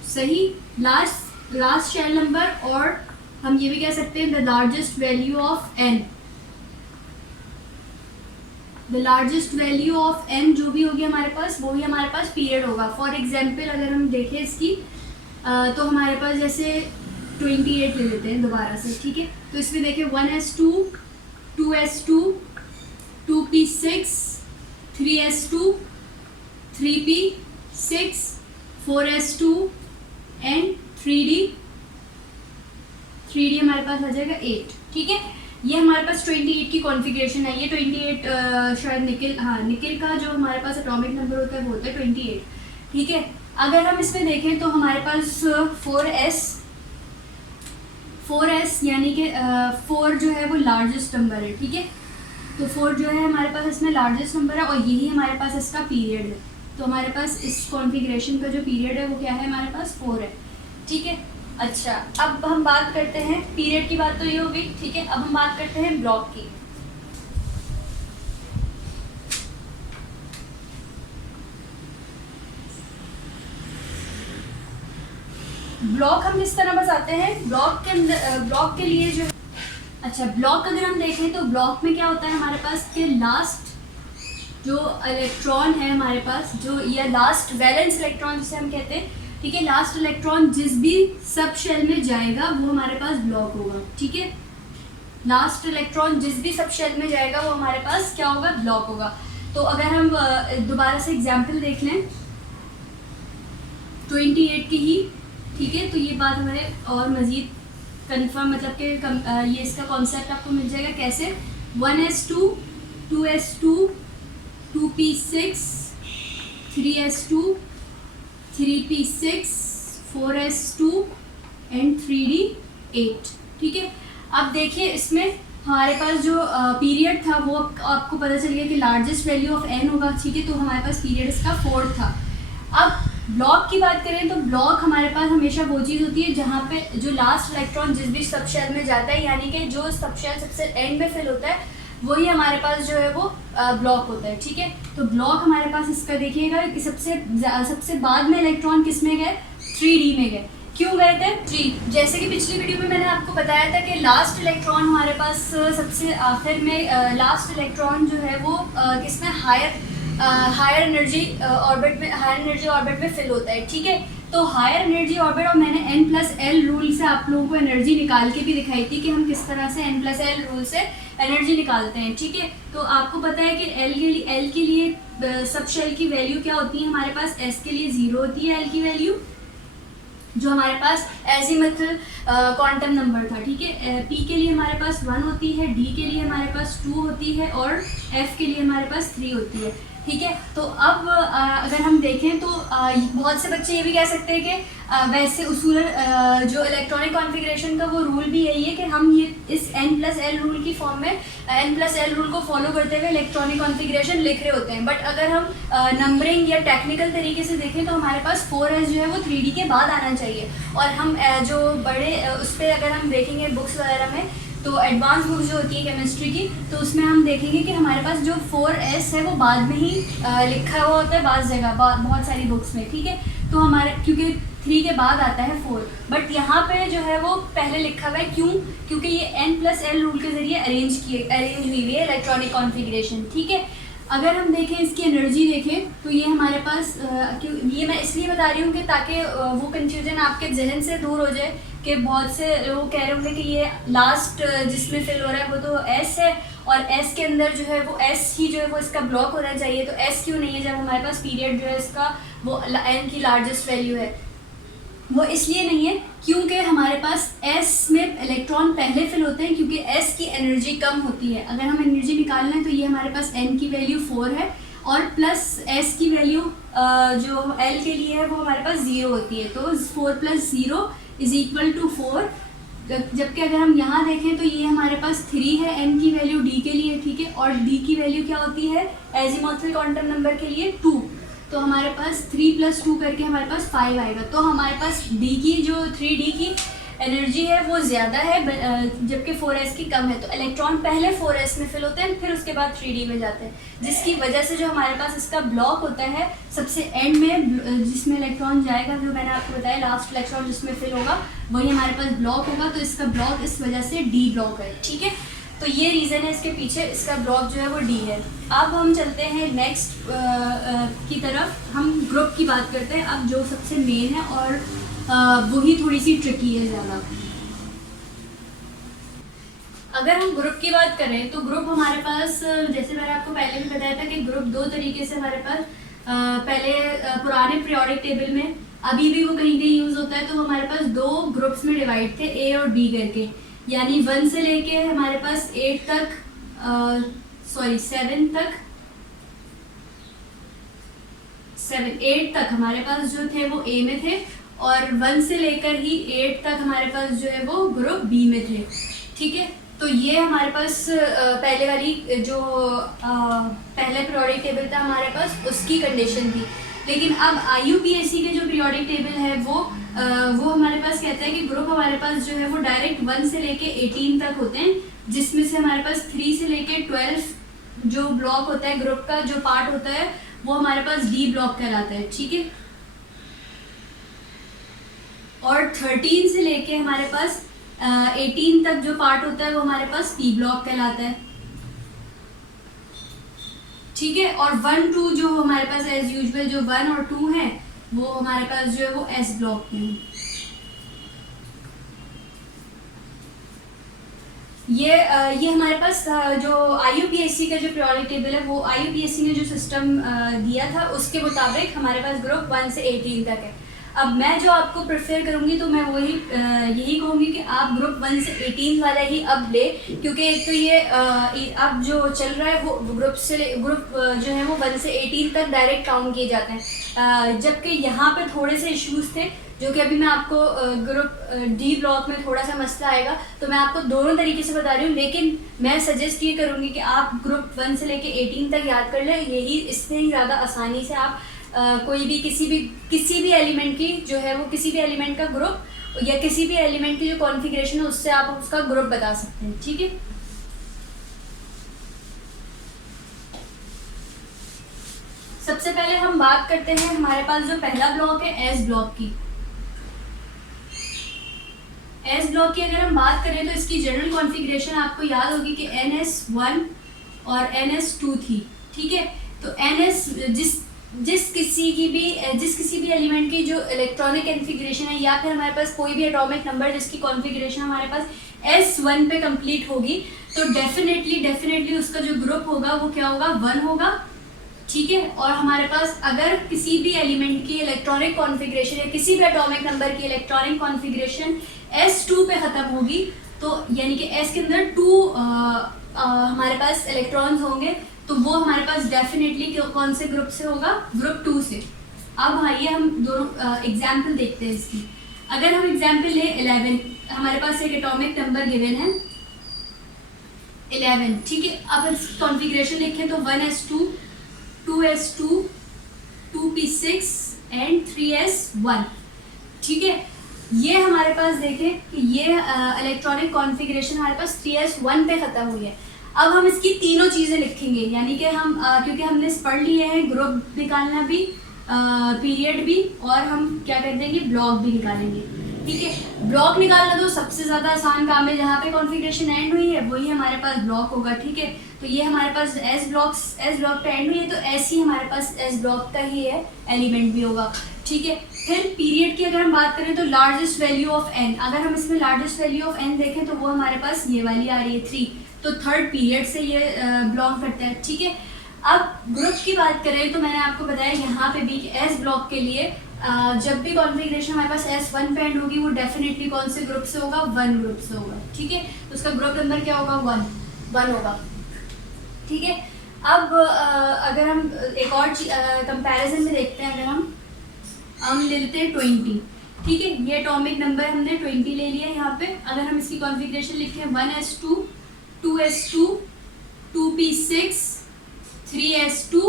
सही। लास्ट शेल नंबर और हम ये भी कह सकते हैं the largest value of n, the largest value of n जो भी होगी हमारे पास वो ही हमारे पास पीरियड होगा। फॉर एग्जाम्पल अगर हम देखें इसकी तो हमारे पास जैसे 28 ले लेते हैं दोबारा से, ठीक है। तो इसमें देखें 1s2, 2s2, 2p6, 3s2, 3p6, 4s2 and 3d हमारे पास आ जाएगा 8, ठीक है। ये हमारे पास 28 की कॉन्फ़िगरेशन है। ये 28 शायद निकिल का जो हमारे पास एटॉमिक नंबर होता है वो होता है 28, ठीक है। अगर हम इसमें देखें तो हमारे पास 4s यानी कि 4 जो है वो लार्जेस्ट नंबर है, ठीक है। तो 4 जो है हमारे पास इसमें लार्जेस्ट नंबर है और यही हमारे पास इसका पीरियड है। तो हमारे पास इस कॉन्फ़िगरेशन का जो पीरियड है वो क्या है, हमारे पास 4 है, ठीक है। अच्छा, अब हम बात करते हैं, पीरियड की बात तो ये हो गई, ठीक है। अब हम बात करते हैं ब्लॉक की। ब्लॉक हम किस तरह बताते हैं, ब्लॉक के अंदर ब्लॉक के लिए जो, अच्छा ब्लॉक अगर हम देखें तो ब्लॉक में क्या होता है हमारे पास कि लास्ट जो इलेक्ट्रॉन है हमारे पास, जो या लास्ट वैलेंस इलेक्ट्रॉन जिसे हम कहते हैं, ठीक है। लास्ट इलेक्ट्रॉन जिस भी सब शेल में जाएगा वो हमारे पास ब्लॉक होगा, ठीक है। लास्ट इलेक्ट्रॉन जिस भी सब शेल में जाएगा वो हमारे पास क्या होगा, ब्लॉक होगा। तो अगर हम दोबारा से एग्जाम्पल देख लें 28 की ही, ठीक है। तो ये बात हमारे और मज़ीद कंफर्म मतलब कि ये इसका कॉन्सेप्ट आपको मिल जाएगा कैसे, 1s2, 2s2, 2p6, 3s2, 3p6, 4s2 and 3d8, ठीक है। अब देखिए इसमें हमारे पास जो पीरियड था वो आपको पता चल गया कि लार्जेस्ट वैल्यू ऑफ n होगा, ठीक है। तो हमारे पास पीरियड इसका 4 था। अब ब्लॉक की बात करें तो ब्लॉक हमारे पास हमेशा वो चीज़ होती है जहाँ पे जो लास्ट इलेक्ट्रॉन जिस भी सब शेल में जाता है, यानी कि जो सब शेल सबसे एंड में फिल होता है वही हमारे पास जो है वो ब्लॉक होता है, ठीक है। तो ब्लॉक हमारे पास इसका देखिएगा कि सबसे बाद में इलेक्ट्रॉन किस में गए, 3d में गए। क्यों गए थे 3? जैसे कि पिछली वीडियो में मैंने आपको बताया था कि लास्ट इलेक्ट्रॉन हमारे पास सबसे आखिर में लास्ट इलेक्ट्रॉन जो है वो किस में, हायर एनर्जी ऑर्बिट में फिल होता है, ठीक है। तो हायर एनर्जी ऑर्बिट, और मैंने n+l रूल से आप लोगों को एनर्जी निकाल के भी दिखाई थी कि हम किस तरह से n+l रूल से एनर्जी निकालते हैं, ठीक है। तो आपको पता है कि l के लिए सब शेल की वैल्यू क्या होती है हमारे पास, s के लिए 0 होती है l की वैल्यू, जो हमारे पास एजीमुथल क्वांटम नंबर था, ठीक है। p के लिए हमारे पास 1 होती है, d के लिए हमारे पास 2 होती है और f के लिए हमारे पास 3 होती है, ठीक है। तो अब अगर हम देखें तो बहुत से बच्चे ये भी कह सकते हैं कि वैसे उसूलन जो इलेक्ट्रॉनिक कॉन्फ़िगरेशन का वो रूल भी यही है कि हम ये इस n+l रूल की फॉर्म में n+l रूल को फॉलो करते हुए इलेक्ट्रॉनिक कॉन्फ़िगरेशन लिख रहे होते हैं। बट अगर हम नंबरिंग या टेक्निकल तरीके से देखें तो हमारे पास 4s जो है वो 3d के बाद आना चाहिए। और हम जो बड़े उस पर अगर हम देखेंगे बुक्स वगैरह में, तो एडवांस बुक्स जो होती है केमिस्ट्री की, तो उसमें हम देखेंगे कि हमारे पास जो 4s है वो बाद में ही लिखा हुआ होता है बाज़ जगह, बहुत सारी बुक्स में, ठीक है। तो हमारे क्योंकि 3 के बाद आता है 4, बट यहाँ पे जो है वो पहले लिखा हुआ है, क्यों? क्योंकि ये n+l रूल के ज़रिए अरेंज हुई हुई है इलेक्ट्रॉनिक कॉन्फ़िगरेशन, ठीक है। अगर हम देखें इसकी एनर्जी देखें तो ये हमारे पास ये मैं इसलिए बता रही हूँ कि ताकि वो कन्फ्यूजन आपके जहन से दूर हो जाए कि बहुत से लोग कह रहे होंगे कि ये लास्ट जिसमें फिल हो रहा है वो तो S है और S के अंदर जो है वो S ही जो है वो इसका ब्लॉक होना चाहिए। तो S क्यों नहीं है जब हमारे पास पीरियड जो है इसका वो n की लार्जेस्ट वैल्यू है? वो इसलिए नहीं है क्योंकि हमारे पास S में इलेक्ट्रॉन पहले फिल होते हैं, क्योंकि S की एनर्जी कम होती है। अगर हम एनर्जी निकालना है तो ये हमारे पास n की वैल्यू 4 है और प्लस S की वैल्यू जो L के लिए है वो हमारे पास 0 होती है। तो 4 + 0 = 4। जबकि अगर हम यहाँ देखें तो ये हमारे पास 3 है n की वैल्यू d के लिए, ठीक है। और d की वैल्यू क्या होती है एजीमुथल क्वांटम नंबर के लिए 2। तो हमारे पास 3 + 2 करके हमारे पास 5 आएगा। तो हमारे पास d की जो 3d की एनर्जी है वो ज़्यादा है जबकि 4s की कम है। तो इलेक्ट्रॉन पहले 4s में फिल होते हैं, फिर उसके बाद 3d में जाते हैं, जिसकी वजह से जो हमारे पास इसका ब्लॉक होता है सबसे एंड में, जिसमें इलेक्ट्रॉन जाएगा, जो मैंने आपको बताया लास्ट इलेक्ट्रॉन जिसमें फिल होगा वही हमारे पास ब्लॉक होगा। तो इसका ब्लॉक इस वजह से डी ब्लॉक है, ठीक है। तो ये रीज़न है इसके पीछे, इसका ब्लॉक जो है वो डी है। अब हम चलते हैं नेक्स्ट की तरफ, हम ग्रुप की बात करते हैं अब, जो सबसे मेन है और वही थोड़ी सी ट्रिकी है ज़्यादा। अगर हम ग्रुप की बात करें तो ग्रुप हमारे पास, जैसे मैंने आपको पहले भी बताया था कि ग्रुप दो तरीके से हमारे पास, पहले पुराने पीरियोडिक टेबल में, अभी भी वो कहीं कहीं यूज़ होता है। तो हमारे पास दो ग्रुप्स में डिवाइड थे, ए और बी करके, यानी 1 से लेके हमारे पास 8 तक, 7 तक, 8 तक हमारे पास जो थे वो ए में थे, और 1 से लेकर ही 8 तक हमारे पास जो है वो ग्रुप बी में थे, ठीक है। तो ये हमारे पास पहले वाली जो पहले पीरियोडिक टेबल था हमारे पास, उसकी कंडीशन थी। लेकिन अब IUPAC के जो पीरियोडिक टेबल है वो हमारे पास कहता है कि ग्रुप हमारे पास जो है वो डायरेक्ट 1 से लेके 18 तक होते हैं, जिसमें से हमारे पास 3 से लेके 12 जो ब्लॉक होता है, ग्रुप का जो पार्ट होता है वो हमारे पास डी ब्लॉक कहलाता है, ठीक है। और 13 से लेके हमारे पास 18 तक जो पार्ट होता है वो हमारे पास पी ब्लॉक कहलाता है, ठीक है। और 1 2 जो हमारे पास एज यूजुअल जो 1 और 2 है वो हमारे पास जो है वो एस ब्लॉक में है। ये हमारे पास जो IUPAC का जो पीरियोडिक टेबल है, वो IUPAC ने जो सिस्टम दिया था उसके मुताबिक हमारे पास ग्रुप 1 से 18 तक है। अब मैं जो आपको प्रेफर करूंगी तो मैं वही यही कहूँगी कि आप ग्रुप 1 से 18 वाला ही अब ले, क्योंकि एक तो ये अब जो चल रहा है वो ग्रुप जो है वो 1 से 18 तक डायरेक्ट काउंट किए जाते हैं, जबकि यहाँ पे थोड़े से इश्यूज थे जो कि अभी मैं आपको ग्रुप डी ब्लॉक में थोड़ा सा मसला आएगा, तो मैं आपको दोनों तरीके से बता रही हूँ। लेकिन मैं सजेस्ट ये करूँगी कि आप ग्रुप 1 से लेके 18 तक याद कर लें, यही इससे ही ज़्यादा आसानी से आप कोई भी किसी भी एलिमेंट की जो है वो किसी भी एलिमेंट का ग्रुप या किसी भी एलिमेंट की जो कॉन्फ़िगरेशन है उससे आप उसका ग्रुप बता सकते हैं, ठीक है। सबसे पहले हम बात करते हैं हमारे पास जो पहला ब्लॉक है एस ब्लॉक की। एस ब्लॉक की अगर हम बात करें तो इसकी जनरल कॉन्फ़िगरेशन आपको याद होगी कि NS1 और NS2 थी, ठीक है। तो NS जिस किसी भी एलिमेंट की जो इलेक्ट्रॉनिक कॉन्फ़िगरेशन है, या फिर हमारे पास कोई भी एटॉमिक नंबर जिसकी कॉन्फ़िगरेशन हमारे पास S1 पे कंप्लीट होगी, तो डेफिनेटली उसका जो ग्रुप होगा वो क्या होगा, 1 होगा, ठीक है। और हमारे पास अगर किसी भी एलिमेंट की इलेक्ट्रॉनिक कॉन्फ़िगरेशन या किसी भी एटॉमिक नंबर की इलेक्ट्रॉनिक कॉन्फ़िगरेशन S2 पे ख़त्म होगी, तो यानी कि S के अंदर 2 हमारे पास इलेक्ट्रॉन्स होंगे, तो वो हमारे पास डेफिनेटली कौन से ग्रुप से होगा, ग्रुप 2 से। अब आइए हम दोनों एग्जाम्पल देखते हैं इसकी। अगर हम एग्जाम्पल ले 11, हमारे पास एक एटॉमिक नंबर गिवन है 11, ठीक है। अब इसकी कॉन्फ़िगरेशन लिखें तो 1s2, 2s2, 2p6 and 3s1, ठीक है। ये हमारे पास देखें कि ये इलेक्ट्रॉनिक कॉन्फ़िगरेशन हमारे पास 3s1 पे ख़त्म हुई है। अब हम इसकी तीनों चीज़ें लिखेंगे, यानी कि हम क्योंकि हमने पढ़ लिए हैं ग्रुप निकालना भी, पीरियड भी, और हम क्या कर देंगे, ब्लॉक भी निकालेंगे, ठीक है। ब्लॉक निकालना तो सबसे ज़्यादा आसान काम है, जहाँ पे कॉन्फ़िगरेशन एंड हुई है वही हमारे पास ब्लॉक होगा, ठीक है। तो ये हमारे पास एस ब्लॉक पे एंड हुई है, तो ऐसे ही हमारे पास एस ब्लॉक का ही है एलिमेंट भी होगा, ठीक है। फिर पीरियड की अगर हम बात करें तो लार्जेस्ट वैल्यू ऑफ एन, अगर हम इसमें लार्जेस्ट वैल्यू ऑफ एन देखें तो वो हमारे पास ये वाली आ रही है 3, तो थर्ड पीरियड से ये बिलोंग करता है, ठीक है। अब ग्रुप की बात करें तो मैंने आपको बताया यहाँ पे भी कि एस ब्लॉक के लिए जब भी कॉन्फ़िगरेशन हमारे पास S1 पे एंड होगी वो डेफिनेटली कौन से ग्रुप से होगा, 1 ग्रुप से होगा, ठीक है। तो उसका ग्रुप नंबर क्या होगा, 1 होगा, ठीक है। अब अगर हम एक और कंपैरिजन में देखते हैं, अगर हम ले लेते हैं 20, ठीक है। ये एटॉमिक नंबर हमने 20 ले लिया यहाँ पे। अगर हम इसकी कॉन्फ़िगरेशन लिखते हैं 1s2, 2s2, 2p6, 3s2,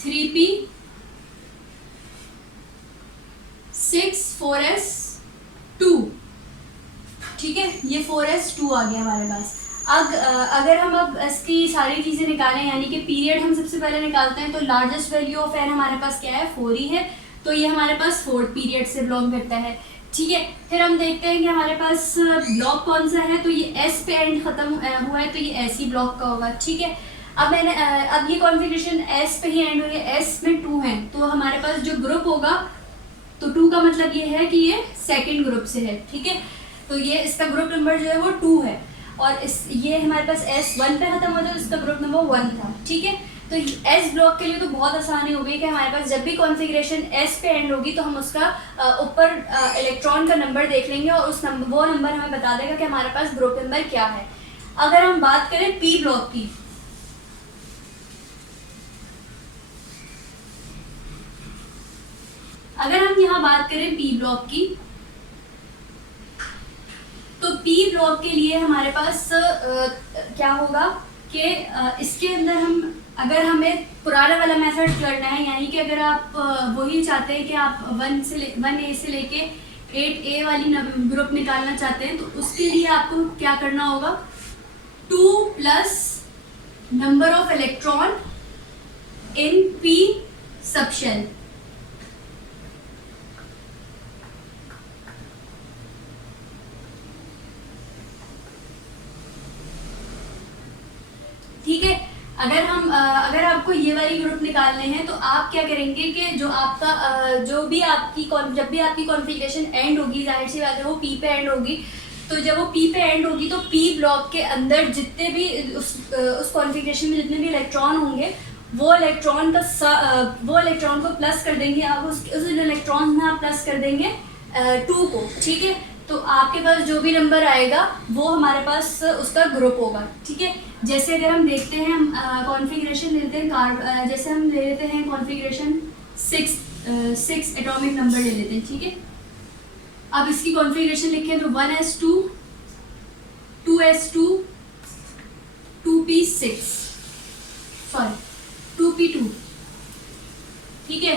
3p6, 4s2, 4s2 आ गया हमारे पास। अब अगर हम अब इसकी सारी चीज़ें निकालें, यानी कि पीरियड हम सबसे पहले निकालते हैं, तो लार्जेस्ट वैल्यू ऑफ n हमारे पास क्या है, 4 ही है, तो ये हमारे पास 4th पीरियड से बिलोंग करता है। ठीक है, फिर हम देखते हैं कि हमारे पास ब्लॉक कौन सा है, तो ये s पे एंड खत्म हुआ है, तो ये s ही ब्लॉक का होगा। ठीक है, अब मैंने अब ये कॉन्फ़िगरेशन s पे ही एंड हुई है, s में 2 है, तो हमारे पास जो ग्रुप होगा, तो 2 का मतलब ये है कि ये सेकंड ग्रुप से है। ठीक है, तो ये इसका ग्रुप नंबर जो है वो 2 है, और ये हमारे पास S1 पे खत्म होता है, तो इसका ग्रुप नंबर 1 था। ठीक है, तो S ब्लॉक के लिए तो बहुत आसानी हो गई कि हमारे पास जब भी कॉन्फ़िगरेशन S पे एंड होगी, तो हम उसका ऊपर इलेक्ट्रॉन का नंबर देख लेंगे, और वो नंबर हमें बता देगा कि हमारे पास ग्रुप नंबर क्या है। अगर हम बात करें P ब्लॉक की, अगर हम यहाँ बात करें P ब्लॉक की, तो P ब्लॉक के लिए हमारे पास क्या होगा कि इसके अंदर अगर हमें पुराना वाला मेथड करना है, यानी कि अगर आप वही चाहते हैं कि आप 1A से लेके 8A वाली ग्रुप निकालना चाहते हैं, तो उसके लिए आपको क्या करना होगा, 2 plus number of electron in P subshell. ठीक है, अगर आपको ये वाली ग्रुप निकालने हैं, तो आप क्या करेंगे कि जब भी आपकी कॉन्फ़िगरेशन एंड होगी, जाहिर सी बात है वो P पे एंड होगी, तो जब वो P पे एंड होगी, तो P ब्लॉक के अंदर जितने भी उस कॉन्फ़िगरेशन में जितने भी इलेक्ट्रॉन होंगे, वो इलेक्ट्रॉन को प्लस कर देंगे आप, उस इलेक्ट्रॉन में आप प्लस कर देंगे 2 को। ठीक है, तो आपके पास जो भी नंबर आएगा वो हमारे पास उसका ग्रुप होगा। ठीक है, जैसे अगर हम देखते हैं, हम कॉन्फ़िगरेशन लेते हैं जैसे हम ले लेते हैं कॉन्फ़िगरेशन 6 एटॉमिक नंबर ले लेते हैं। ठीक है, अब इसकी कॉन्फ़िगरेशन लिखें तो 1s2 2s2 2p6 sorry 2p2। ठीक है,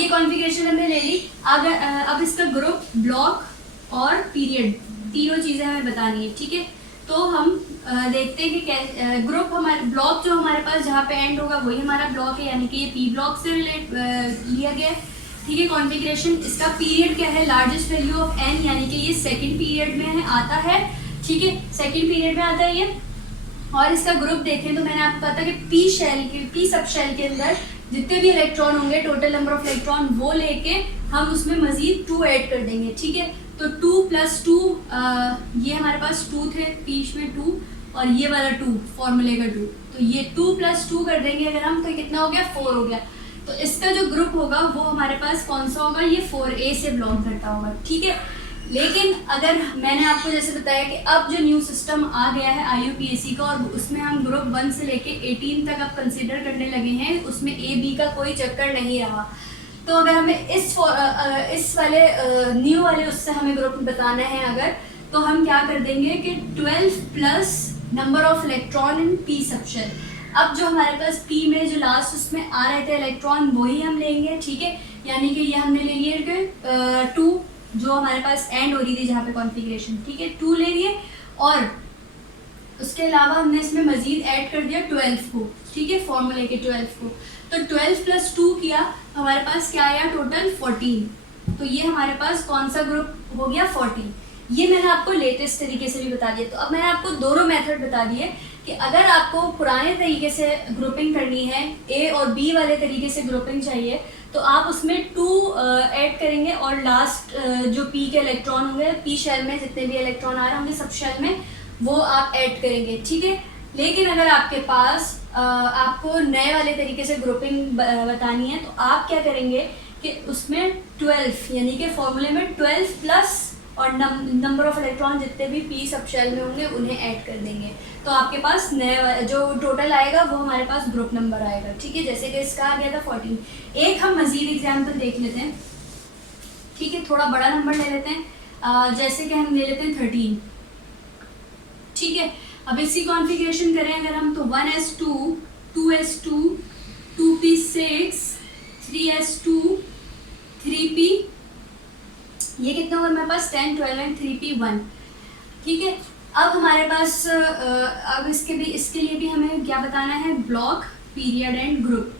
ये कॉन्फ़िगरेशन हमने ले ली। अब इसका ग्रुप, ब्लॉक और पीरियड, तीनों चीज़ें हमें बतानी है। ठीक है, तो हम देखते हैं कि ग्रुप ब्लॉक जो हमारे पास जहाँ पे एंड होगा वही हमारा ब्लॉक है, यानी कि ये P ब्लॉक से लिया गया है। ठीक है, कॉन्फ़िगरेशन, इसका पीरियड क्या है, लार्जेस्ट वैल्यू ऑफ n, यानी कि ये सेकंड पीरियड में आता है। ठीक है, सेकंड पीरियड में आता है ये। और इसका ग्रुप देखें तो मैंने आपको कहा था कि P सब शेल के अंदर जितने भी इलेक्ट्रॉन होंगे, टोटल नंबर ऑफ इलेक्ट्रॉन, वो लेके हम उसमें मजीद 2 ऐड कर देंगे। ठीक है, तो 2 + 2, ये हमारे पास 2 थे, पीच में 2, और ये वाला 2 फॉर्मूले का 2, तो ये 2 + 2 कर देंगे अगर हम, तो कितना हो गया, 4 हो गया। तो इसका जो ग्रुप होगा वो हमारे पास कौन सा होगा, ये 4A से बिलोंग करता होगा। ठीक है, लेकिन अगर मैंने आपको जैसे बताया कि अब जो न्यू सिस्टम आ गया है IUPAC का, और उसमें हम ग्रुप 1 से लेके 18 तक अब कंसिडर करने लगे हैं, उसमें A B का कोई चक्कर नहीं रहा। तो अगर हमें इस वाले न्यू वाले उससे हमें ग्रुप बताना है अगर, तो हम क्या कर देंगे कि 12 plus number of electron in P subshell. अब जो हमारे पास P में जो लास्ट उसमें आ रहे थे इलेक्ट्रॉन, वही हम लेंगे। ठीक है, यानी कि ये हमने ले लिए कि 2 जो हमारे पास एंड हो रही थी जहाँ पे कॉन्फ़िगरेशन। ठीक है, 2 ले लिए, और उसके अलावा हमने इसमें मजीद ऐड कर दिया 12 को। ठीक है, फॉर्मूले के 12 को, तो 12 + 2 किया, हमारे पास क्या आया, टोटल 14। तो ये हमारे पास कौन सा ग्रुप हो गया, 14। ये मैंने आपको लेटेस्ट तरीके से भी बता दिया। तो अब मैंने आपको दोनों मेथड बता दिए कि अगर आपको पुराने तरीके से ग्रुपिंग करनी है, A और B वाले तरीके से ग्रुपिंग चाहिए, तो आप उसमें 2 ऐड करेंगे, और लास्ट जो P के इलेक्ट्रॉन होंगे, P शेल में जितने भी इलेक्ट्रॉन आ रहे होंगे सब शेल में, वो आप ऐड करेंगे। ठीक है, लेकिन अगर आपके पास आपको नए वाले तरीके से ग्रुपिंग बतानी है, तो आप क्या करेंगे कि उसमें 12, यानी कि फॉर्मूले में 12 प्लस और नंबर ऑफ इलेक्ट्रॉन जितने भी P सब शेल में होंगे उन्हें ऐड कर देंगे, तो आपके पास नए जो टोटल आएगा वो हमारे पास ग्रुप नंबर आएगा। ठीक है, जैसे कि इसका आ गया था 14। एक हम मजीद एग्जाम्पल देख लेते हैं। ठीक है, थोड़ा बड़ा नंबर ले लेते हैं, जैसे कि हम ले लेते हैं 13। ठीक है, अब इसकी कॉन्फ़िगरेशन करें अगर हम, तो 1s2 2s2 2p6 3s2 3p, ये कितना होगा हमारे पास, 10 12 एंड 3p1। ठीक है, अब हमारे पास अब इसके लिए भी हमें क्या बताना है, ब्लॉक, पीरियड एंड ग्रुप,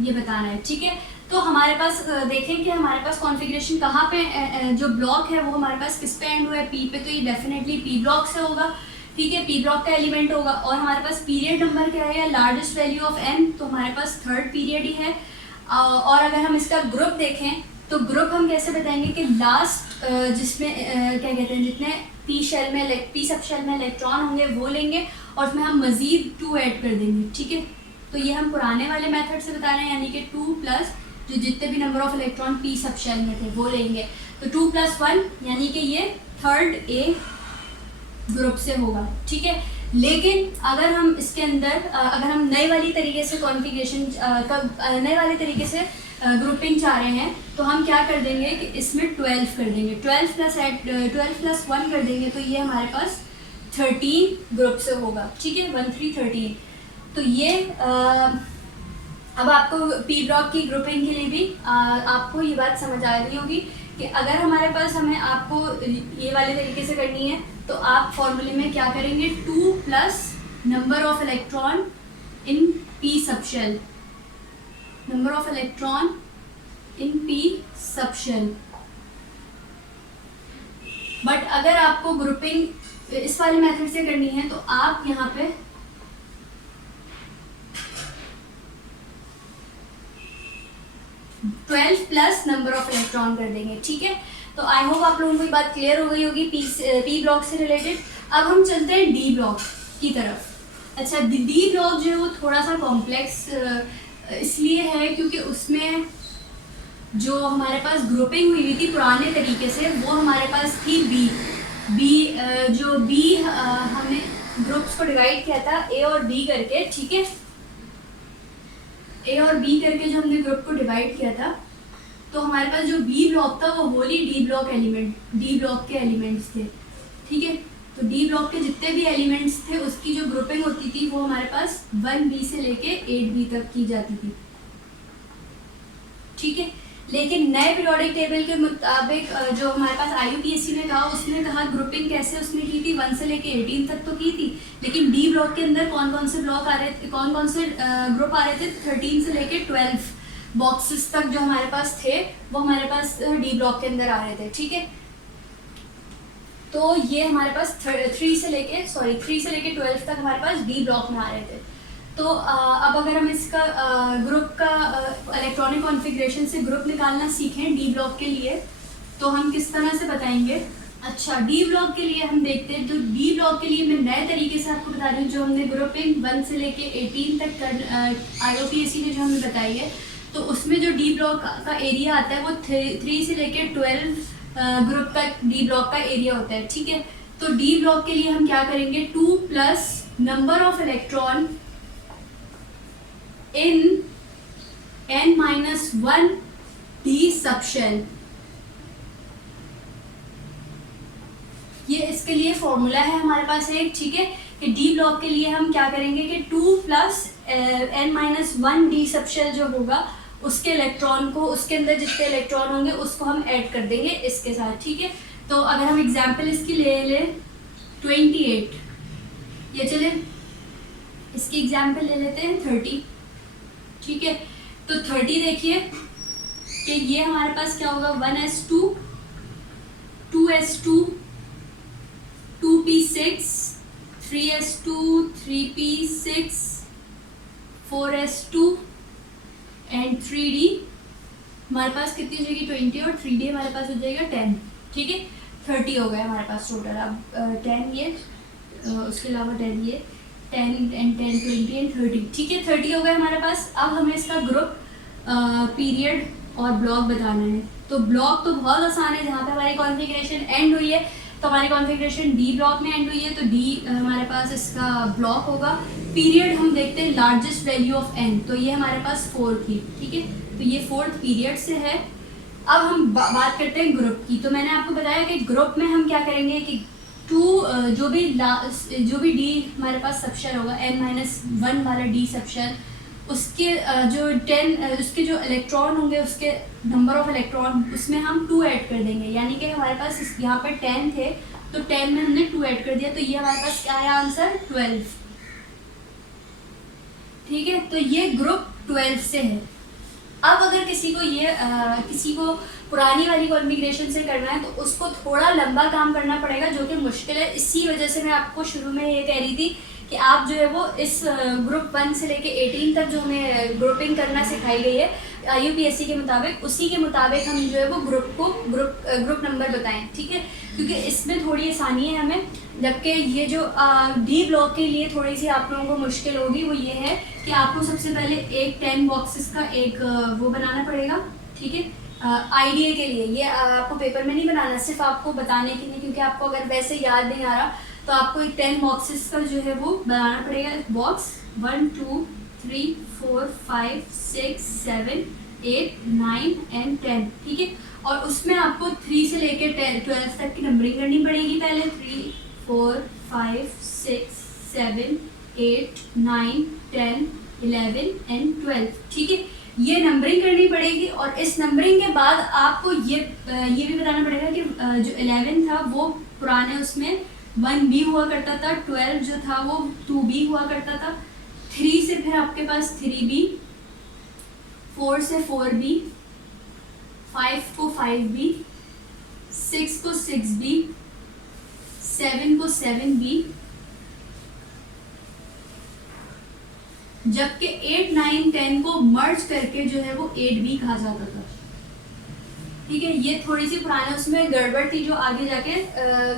ये बताना है। ठीक है, तो हमारे पास देखें कि हमारे पास कॉन्फ़िगरेशन कहाँ पे जो ब्लॉक है वो हमारे पास किस पे एंड हुआ है, पी पे, तो ये डेफिनेटली पी ब्लॉक से होगा। ठीक है, पी ब्लॉक का एलिमेंट होगा। और हमारे पास पीरियड नंबर क्या है, लार्जेस्ट वैल्यू ऑफ एन, तो हमारे पास थर्ड पीरियड ही है। और अगर हम इसका ग्रुप देखें तो ग्रुप हम कैसे बताएंगे कि लास्ट जिसमें क्या कहते हैं, जितने पी सब शेल में इलेक्ट्रॉन होंगे वो लेंगे और उसमें हम मज़ीद 2 ऐड कर देंगे। ठीक है, तो ये हम पुराने वाले मेथड से बता रहे हैं, यानी कि 2 प्लस जो जितने भी number of electron p sub shell में थे वो लेंगे, तो 2 + 1 यानी कि ये थर्ड ए ग्रुप से होगा। ठीक है, लेकिन अगर हम इसके अंदर अगर हम नए वाली तरीके से कॉन्फ़िगरेशन नए वाले तरीके से ग्रुपिंग चाह रहे हैं तो हम क्या कर देंगे कि इसमें 12 कर देंगे, 12 + 1 कर देंगे, तो ये हमारे पास 13 ग्रुप से होगा। ठीक है, 1 3 13। तो ये अब आपको पी ब्लॉक की ग्रुपिंग के लिए भी आपको ये बात समझ आ रही होगी कि अगर हमारे पास आपको ये वाले तरीके से करनी है तो आप फॉर्मूले में क्या करेंगे, 2 plus number of electron in p sub shell, number of electron in p sub shell. But अगर आपको ग्रुपिंग इस वाले मेथड से करनी है तो आप यहाँ पे 12 प्लस नंबर ऑफ इलेक्ट्रॉन कर देंगे। ठीक है, तो आई होप आप लोगों को ये बात क्लियर हो गई होगी पी ब्लॉक से रिलेटेड। अब हम चलते हैं डी ब्लॉक की तरफ। अच्छा, डी ब्लॉक जो है वो थोड़ा सा कॉम्प्लेक्स इसलिए है क्योंकि उसमें जो हमारे पास ग्रुपिंग हुई हुई थी पुराने तरीके से वो हमारे पास थी बी हमने ग्रुप्स को डिवाइड किया था ए और बी करके। ठीक है, ए और बी करके जो हमने ग्रुप को डिवाइड किया था तो हमारे पास जो बी ब्लॉक था वो होली डी ब्लॉक के एलिमेंट्स थे। ठीक है, तो डी ब्लॉक के जितने भी एलिमेंट्स थे उसकी जो ग्रुपिंग होती थी वो हमारे पास 1B से लेके 8B तक की जाती थी। ठीक है, लेकिन नए पीरियोडिक टेबल के मुताबिक जो हमारे पास IUPAC ने कहा, उसने कहा ग्रुपिंग कैसे उसने की थी, 1 से लेके 18 तक तो की थी, लेकिन डी ब्लॉक के अंदर कौन कौन से ब्लॉक आ रहे थे, कौन कौन से ग्रुप आ रहे थे, 13 से लेके 12 बॉक्सेस तक जो हमारे पास थे वो हमारे पास डी ब्लॉक के अंदर आ रहे थे। ठीक है, तो ये हमारे पास 3 से लेके 12 तक हमारे पास डी ब्लॉक में आ रहे थे। तो अब अगर हम इसका ग्रुप का इलेक्ट्रॉनिक कॉन्फ़िगरेशन से ग्रुप निकालना सीखें डी ब्लॉक के लिए तो हम किस तरह से बताएंगे। अच्छा, डी ब्लॉक के लिए हम देखते हैं, तो डी ब्लॉक के लिए मैं नए तरीके से आपको बता रही हूँ, जो हमने ग्रुपिंग 1 से लेके 18 तक IUPAC ने जो हमें बताई है, तो उसमें जो डी ब्लॉक का एरिया आता है वो 3 से लेके 12 ग्रुप तक डी ब्लॉक का एरिया होता है। ठीक है, तो डी ब्लॉक के लिए हम क्या करेंगे, 2 plus number of electron in n-1 d sub shell, ये इसके लिए फॉर्मूला है हमारे पास एक। ठीक है, कि डी ब्लॉक के लिए हम क्या करेंगे कि 2 plus n-1 d sub shell जो होगा उसके इलेक्ट्रॉन को, उसके अंदर जितने इलेक्ट्रॉन होंगे उसको हम ऐड कर देंगे इसके साथ। ठीक है, तो अगर हम एग्जाम्पल इसकी ले 28, ये चले इसकी एग्जाम्पल ले लेते हैं 30। ठीक है, तो 30 देखिए कि ये हमारे पास क्या होगा, 1s2 2s2 2p6 3s2 3p6 4s2 and 3d हमारे पास कितनी हो जाएगी, 20, और 3d हमारे पास हो जाएगा 10। ठीक है, 30 हो गया हमारे पास टोटल। अब 10 ये उसके अलावा 10 ये 10 एंड 10 20 एंड 30। ठीक है, 30 हो गया हमारे पास। अब हमें इसका ग्रुप, पीरियड और ब्लॉक बताना है। तो ब्लॉक तो बहुत आसान है, जहाँ पे हमारी कॉन्फ़िगरेशन एंड हुई है तो हमारी कॉन्फ़िगरेशन डी ब्लॉक में एंड हुई है, तो डी हमारे पास इसका ब्लॉक होगा। पीरियड हम देखते हैं लार्जेस्ट वैल्यू ऑफ एन, तो ये हमारे पास 4 थी। ठीक है, तो ये 4th पीरियड से है। अब हम बात करते हैं ग्रुप की। तो मैंने आपको बताया कि ग्रुप में हम क्या करेंगे कि 2 जो भी डी हमारे पास सब शेल होगा, n-1 वाला डी सब शेल, उसके जो 10 उसके जो इलेक्ट्रॉन होंगे, उसके नंबर ऑफ इलेक्ट्रॉन उसमें हम 2 ऐड कर देंगे, यानी कि हमारे पास यहाँ पर 10 थे तो 10 में हमने 2 ऐड कर दिया, तो ये हमारे पास क्या आया आंसर 12। ठीक है, तो ये ग्रुप 12 से है। अब अगर किसी को पुरानी वाली कॉन्फ़िगरेशन से करना है तो उसको थोड़ा लंबा काम करना पड़ेगा, जो कि मुश्किल है। इसी वजह से मैं आपको शुरू में ये कह रही थी कि आप जो है वो इस ग्रुप 1 से लेके 18 तक जो हमें ग्रुपिंग करना सिखाई गई है IUPAC के मुताबिक, उसी के मुताबिक हम जो है वो ग्रुप नंबर बताएं। ठीक है, क्योंकि इसमें थोड़ी आसानी है हमें, जबकि ये जो डी ब्लॉक के लिए थोड़ी सी आप लोगों को मुश्किल होगी। वो ये है कि आपको सबसे पहले एक 10 बॉक्सेस का एक वो बनाना पड़ेगा। ठीक है, आइडिया के लिए ये आपको पेपर में नहीं बनाना, सिर्फ आपको बताने के लिए, क्योंकि आपको अगर वैसे याद नहीं आ रहा तो आपको एक 10 बॉक्सेस का जो है वो बनाना पड़ेगा। Box 1 2 3 4 5 6 7 8 9 and 10। ठीक है, और उसमें आपको 3 से लेकर 12 तक की नंबरिंग करनी पड़ेगी। पहले 3 4 5 6 7 8 9 10 11 एंड 12। ठीक है, ये नंबरिंग करनी पड़ेगी। और इस नंबरिंग के बाद आपको ये भी बताना पड़ेगा कि जो 11 था वो पुराने उसमें 1B हुआ करता था, 12 जो था वो 2B हुआ करता था, 3 से फिर आपके पास 3B, 4 से 4B, 5 को 5B, 6 को 6B, 7 को 7B, जबकि 8 9 10 को मर्ज करके जो है वो 8B कहा जाता था। ठीक है, ये थोड़ी सी पुराने उसमें गड़बड़ थी जो आगे जाके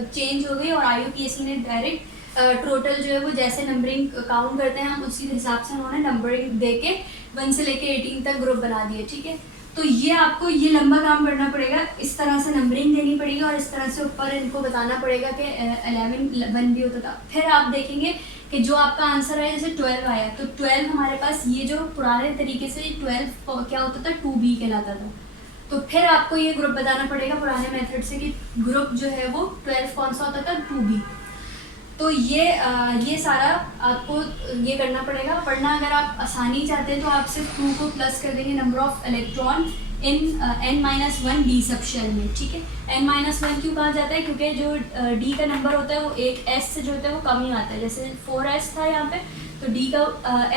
चेंज हो गई, और IUPAC ने डायरेक्ट टोटल जो है वो जैसे नंबरिंग काउंट करते हैं हम उसी हिसाब से उन्होंने नंबरिंग दे के 1 से लेके 18 तक ग्रुप बना दिए। ठीक है, तो ये आपको ये लंबा काम करना पड़ेगा, इस तरह से नंबरिंग देनी पड़ेगी और इस तरह से ऊपर इनको बताना पड़ेगा कि 11 1B होता था। फिर आप देखेंगे कि जो आपका आंसर आया जैसे 12 आया, तो 12 हमारे पास ये जो पुराने तरीके से 12 क्या होता था 2B कहलाता था। तो फिर आपको ये ग्रुप बताना पड़ेगा पुराने मेथड से कि ग्रुप जो है वो 12 कौन सा होता था 2B। तो ये सारा आपको ये करना पड़ेगा। पढ़ना अगर आप आसानी चाहते हैं तो आप सिर्फ 2 को प्लस कर देंगे number of electron in n-1 d sub shell में। ठीक है, n-1 क्यों कहा जाता है, क्योंकि जो डी का नंबर होता है वो एक s से जो होता है वो कम ही आता है। जैसे 4s था यहाँ पे, तो डी का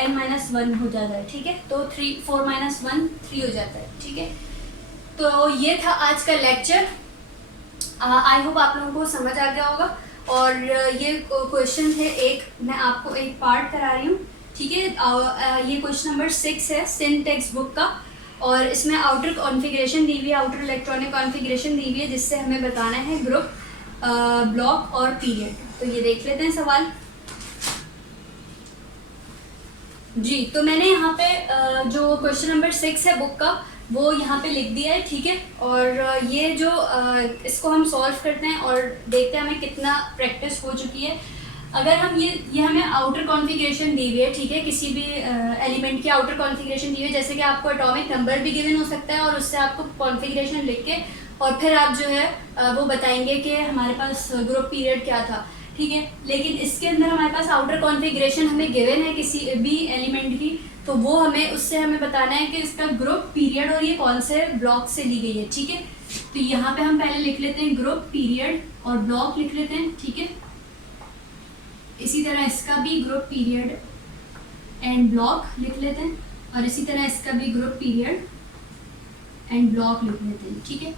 n-1 हो जाता है। ठीक है, तो 4 - 1 3 हो जाता है। ठीक है, तो ये था आज का लेक्चर। आई होप आप लोगों को समझ आ गया होगा। और ये क्वेश्चन थे, एक मैं आपको एक पार्ट करा रही हूँ। ठीक है, ये क्वेश्चन नंबर 6 है सिन टेक्स्ट बुक का, और इसमें आउटर कॉन्फ़िगरेशन दी हुई है, आउटर इलेक्ट्रॉनिक कॉन्फ़िगरेशन दी हुई है, जिससे हमें बताना है ग्रुप, ब्लॉक और पीरियड। तो ये देख लेते हैं सवाल जी। तो मैंने यहाँ पे जो क्वेश्चन नंबर 6 है बुक का वो यहाँ पे लिख दिया है। ठीक है, और ये जो इसको हम सॉल्व करते हैं और देखते हैं हमें कितना प्रैक्टिस हो चुकी है। अगर हम ये हमें आउटर कॉन्फ़िगरेशन दी हुई है। ठीक है, किसी भी एलिमेंट की आउटर कॉन्फ़िगरेशन दी हुई है, जैसे कि आपको एटॉमिक नंबर भी गिवन हो सकता है और उससे आपको कॉन्फ़िगरेशन लिख के और फिर आप जो है वो बताएंगे कि हमारे पास ग्रुप पीरियड क्या था। ठीक है, लेकिन इसके अंदर हमारे पास आउटर कॉन्फ़िगरेशन हमें गिवन है किसी भी एलिमेंट की, तो वो उससे हमें बताना है कि इसका ग्रुप पीरियड और ये कौन से ब्लॉक से ली गई है। ठीक है, तो यहाँ पे हम पहले लिख लेते हैं ग्रुप पीरियड और ब्लॉक लिख लेते हैं। ठीक है, इसी तरह इसका भी ग्रुप पीरियड एंड ब्लॉक लिख लेते हैं, और इसी तरह इसका भी ग्रुप पीरियड एंड ब्लॉक लिख लेते हैं। ठीक है,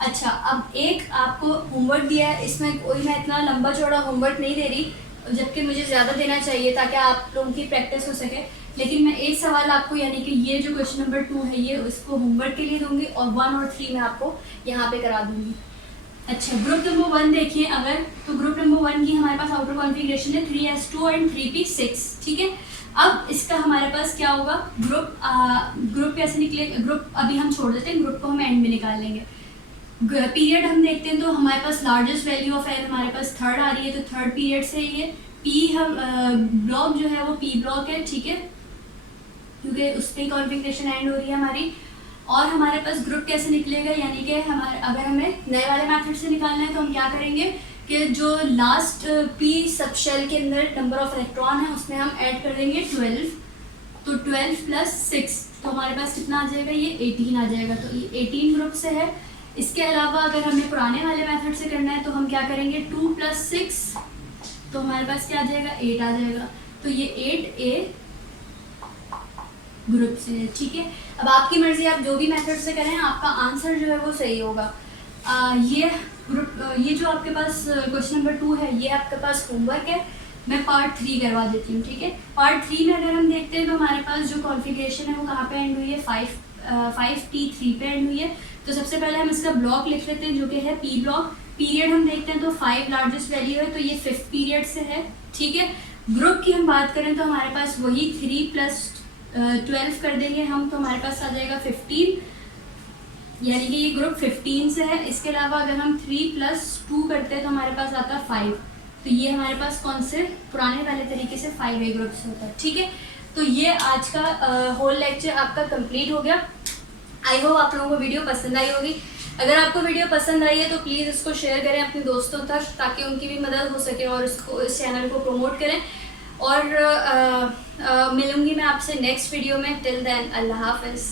अच्छा, अब एक आपको होमवर्क दिया है, इसमें कोई मैं इतना लंबा चौड़ा होमवर्क नहीं दे रही, जबकि मुझे ज़्यादा देना चाहिए ताकि आप लोगों की प्रैक्टिस हो सके। लेकिन मैं एक सवाल आपको, यानी कि ये जो क्वेश्चन नंबर 2 है, ये उसको होमवर्क के लिए दूंगी, और 1 और 3 मैं आपको यहाँ पे करा दूंगी। अच्छा, ग्रुप नंबर 1 देखिए अगर, तो ग्रुप नंबर 1 की हमारे पास आउटर कॉन्फ़िगरेशन है 3s2 एंड 3p6। ठीक है, अब इसका हमारे पास क्या होगा, ग्रुप कैसे निकलेगा, ग्रुप अभी हम छोड़ देते हैं, ग्रुप को हम एंड में निकाल लेंगे। पीरियड हम देखते हैं तो हमारे पास लार्जेस्ट वैल्यू ऑफ एन हमारे पास 3rd आ रही है, तो 3rd पीरियड से ये पी हम ब्लॉक जो है वो पी ब्लॉक है। ठीक है, क्योंकि उस पर कॉन्फ़िगरेशन एंड हो रही है हमारी। और हमारे पास ग्रुप कैसे निकलेगा, यानी कि हमारे अगर हमें नए वाले मेथड से निकालना है तो हम क्या करेंगे कि जो लास्ट पी सब शेल के अंदर नंबर ऑफ इलेक्ट्रॉन है उसमें हम ऐड कर देंगे 12, तो 12 + 6, तो हमारे पास कितना आ जाएगा, ये 18 आ जाएगा। तो ये 18 ग्रुप से है, इसके अलावा अगर हमें पुराने वाले मेथड से करना है तो हम क्या करेंगे, 2 + 6 तो हमारे पास क्या आ जाएगा, 8 आ जाएगा। तो ये 8A ग्रुप से है, ठीक है। अब आपकी मर्जी, आप जो भी मेथड से करें आपका आंसर जो है वो सही होगा। ये ग्रुप, ये जो आपके पास क्वेश्चन नंबर 2 है ये आपके पास होमवर्क है। मैं पार्ट 3 करवा देती हूँ, ठीक है। पार्ट 3 में अगर हम देखते हैं तो हमारे पास जो कॉन्फ़िगरेशन है वो कहाँ पे एंड हुई है, 5T3 पे एंड हुई है। तो सबसे पहले हम इसका ब्लॉक लिख लेते हैं जो कि है P ब्लॉक। पीरियड हम देखते हैं तो 5 लार्जेस्ट वैल्यू है, तो ये 5th पीरियड से है, ठीक है। ग्रुप की हम बात करें तो हमारे पास वही 3 + 12 कर देंगे हम, तो हमारे पास आ जाएगा 15, यानी कि ये ग्रुप 15 से है। इसके अलावा अगर हम 3 + 2 करते हैं तो हमारे पास आता है 5, तो ये हमारे पास कौन से पुराने वाले तरीके से 5A ग्रुप से होता है, ठीक है। तो ये आज का होल लेक्चर आपका कंप्लीट हो गया। आई होप आप लोगों को वीडियो पसंद आई होगी। अगर आपको वीडियो पसंद आई है तो प्लीज़ इसको शेयर करें अपने दोस्तों तक, ताकि उनकी भी मदद हो सके और इसको, इस चैनल को प्रमोट करें। और मिलूंगी मैं आपसे नेक्स्ट वीडियो में। टिल देन अल्लाह हाफ़िज़।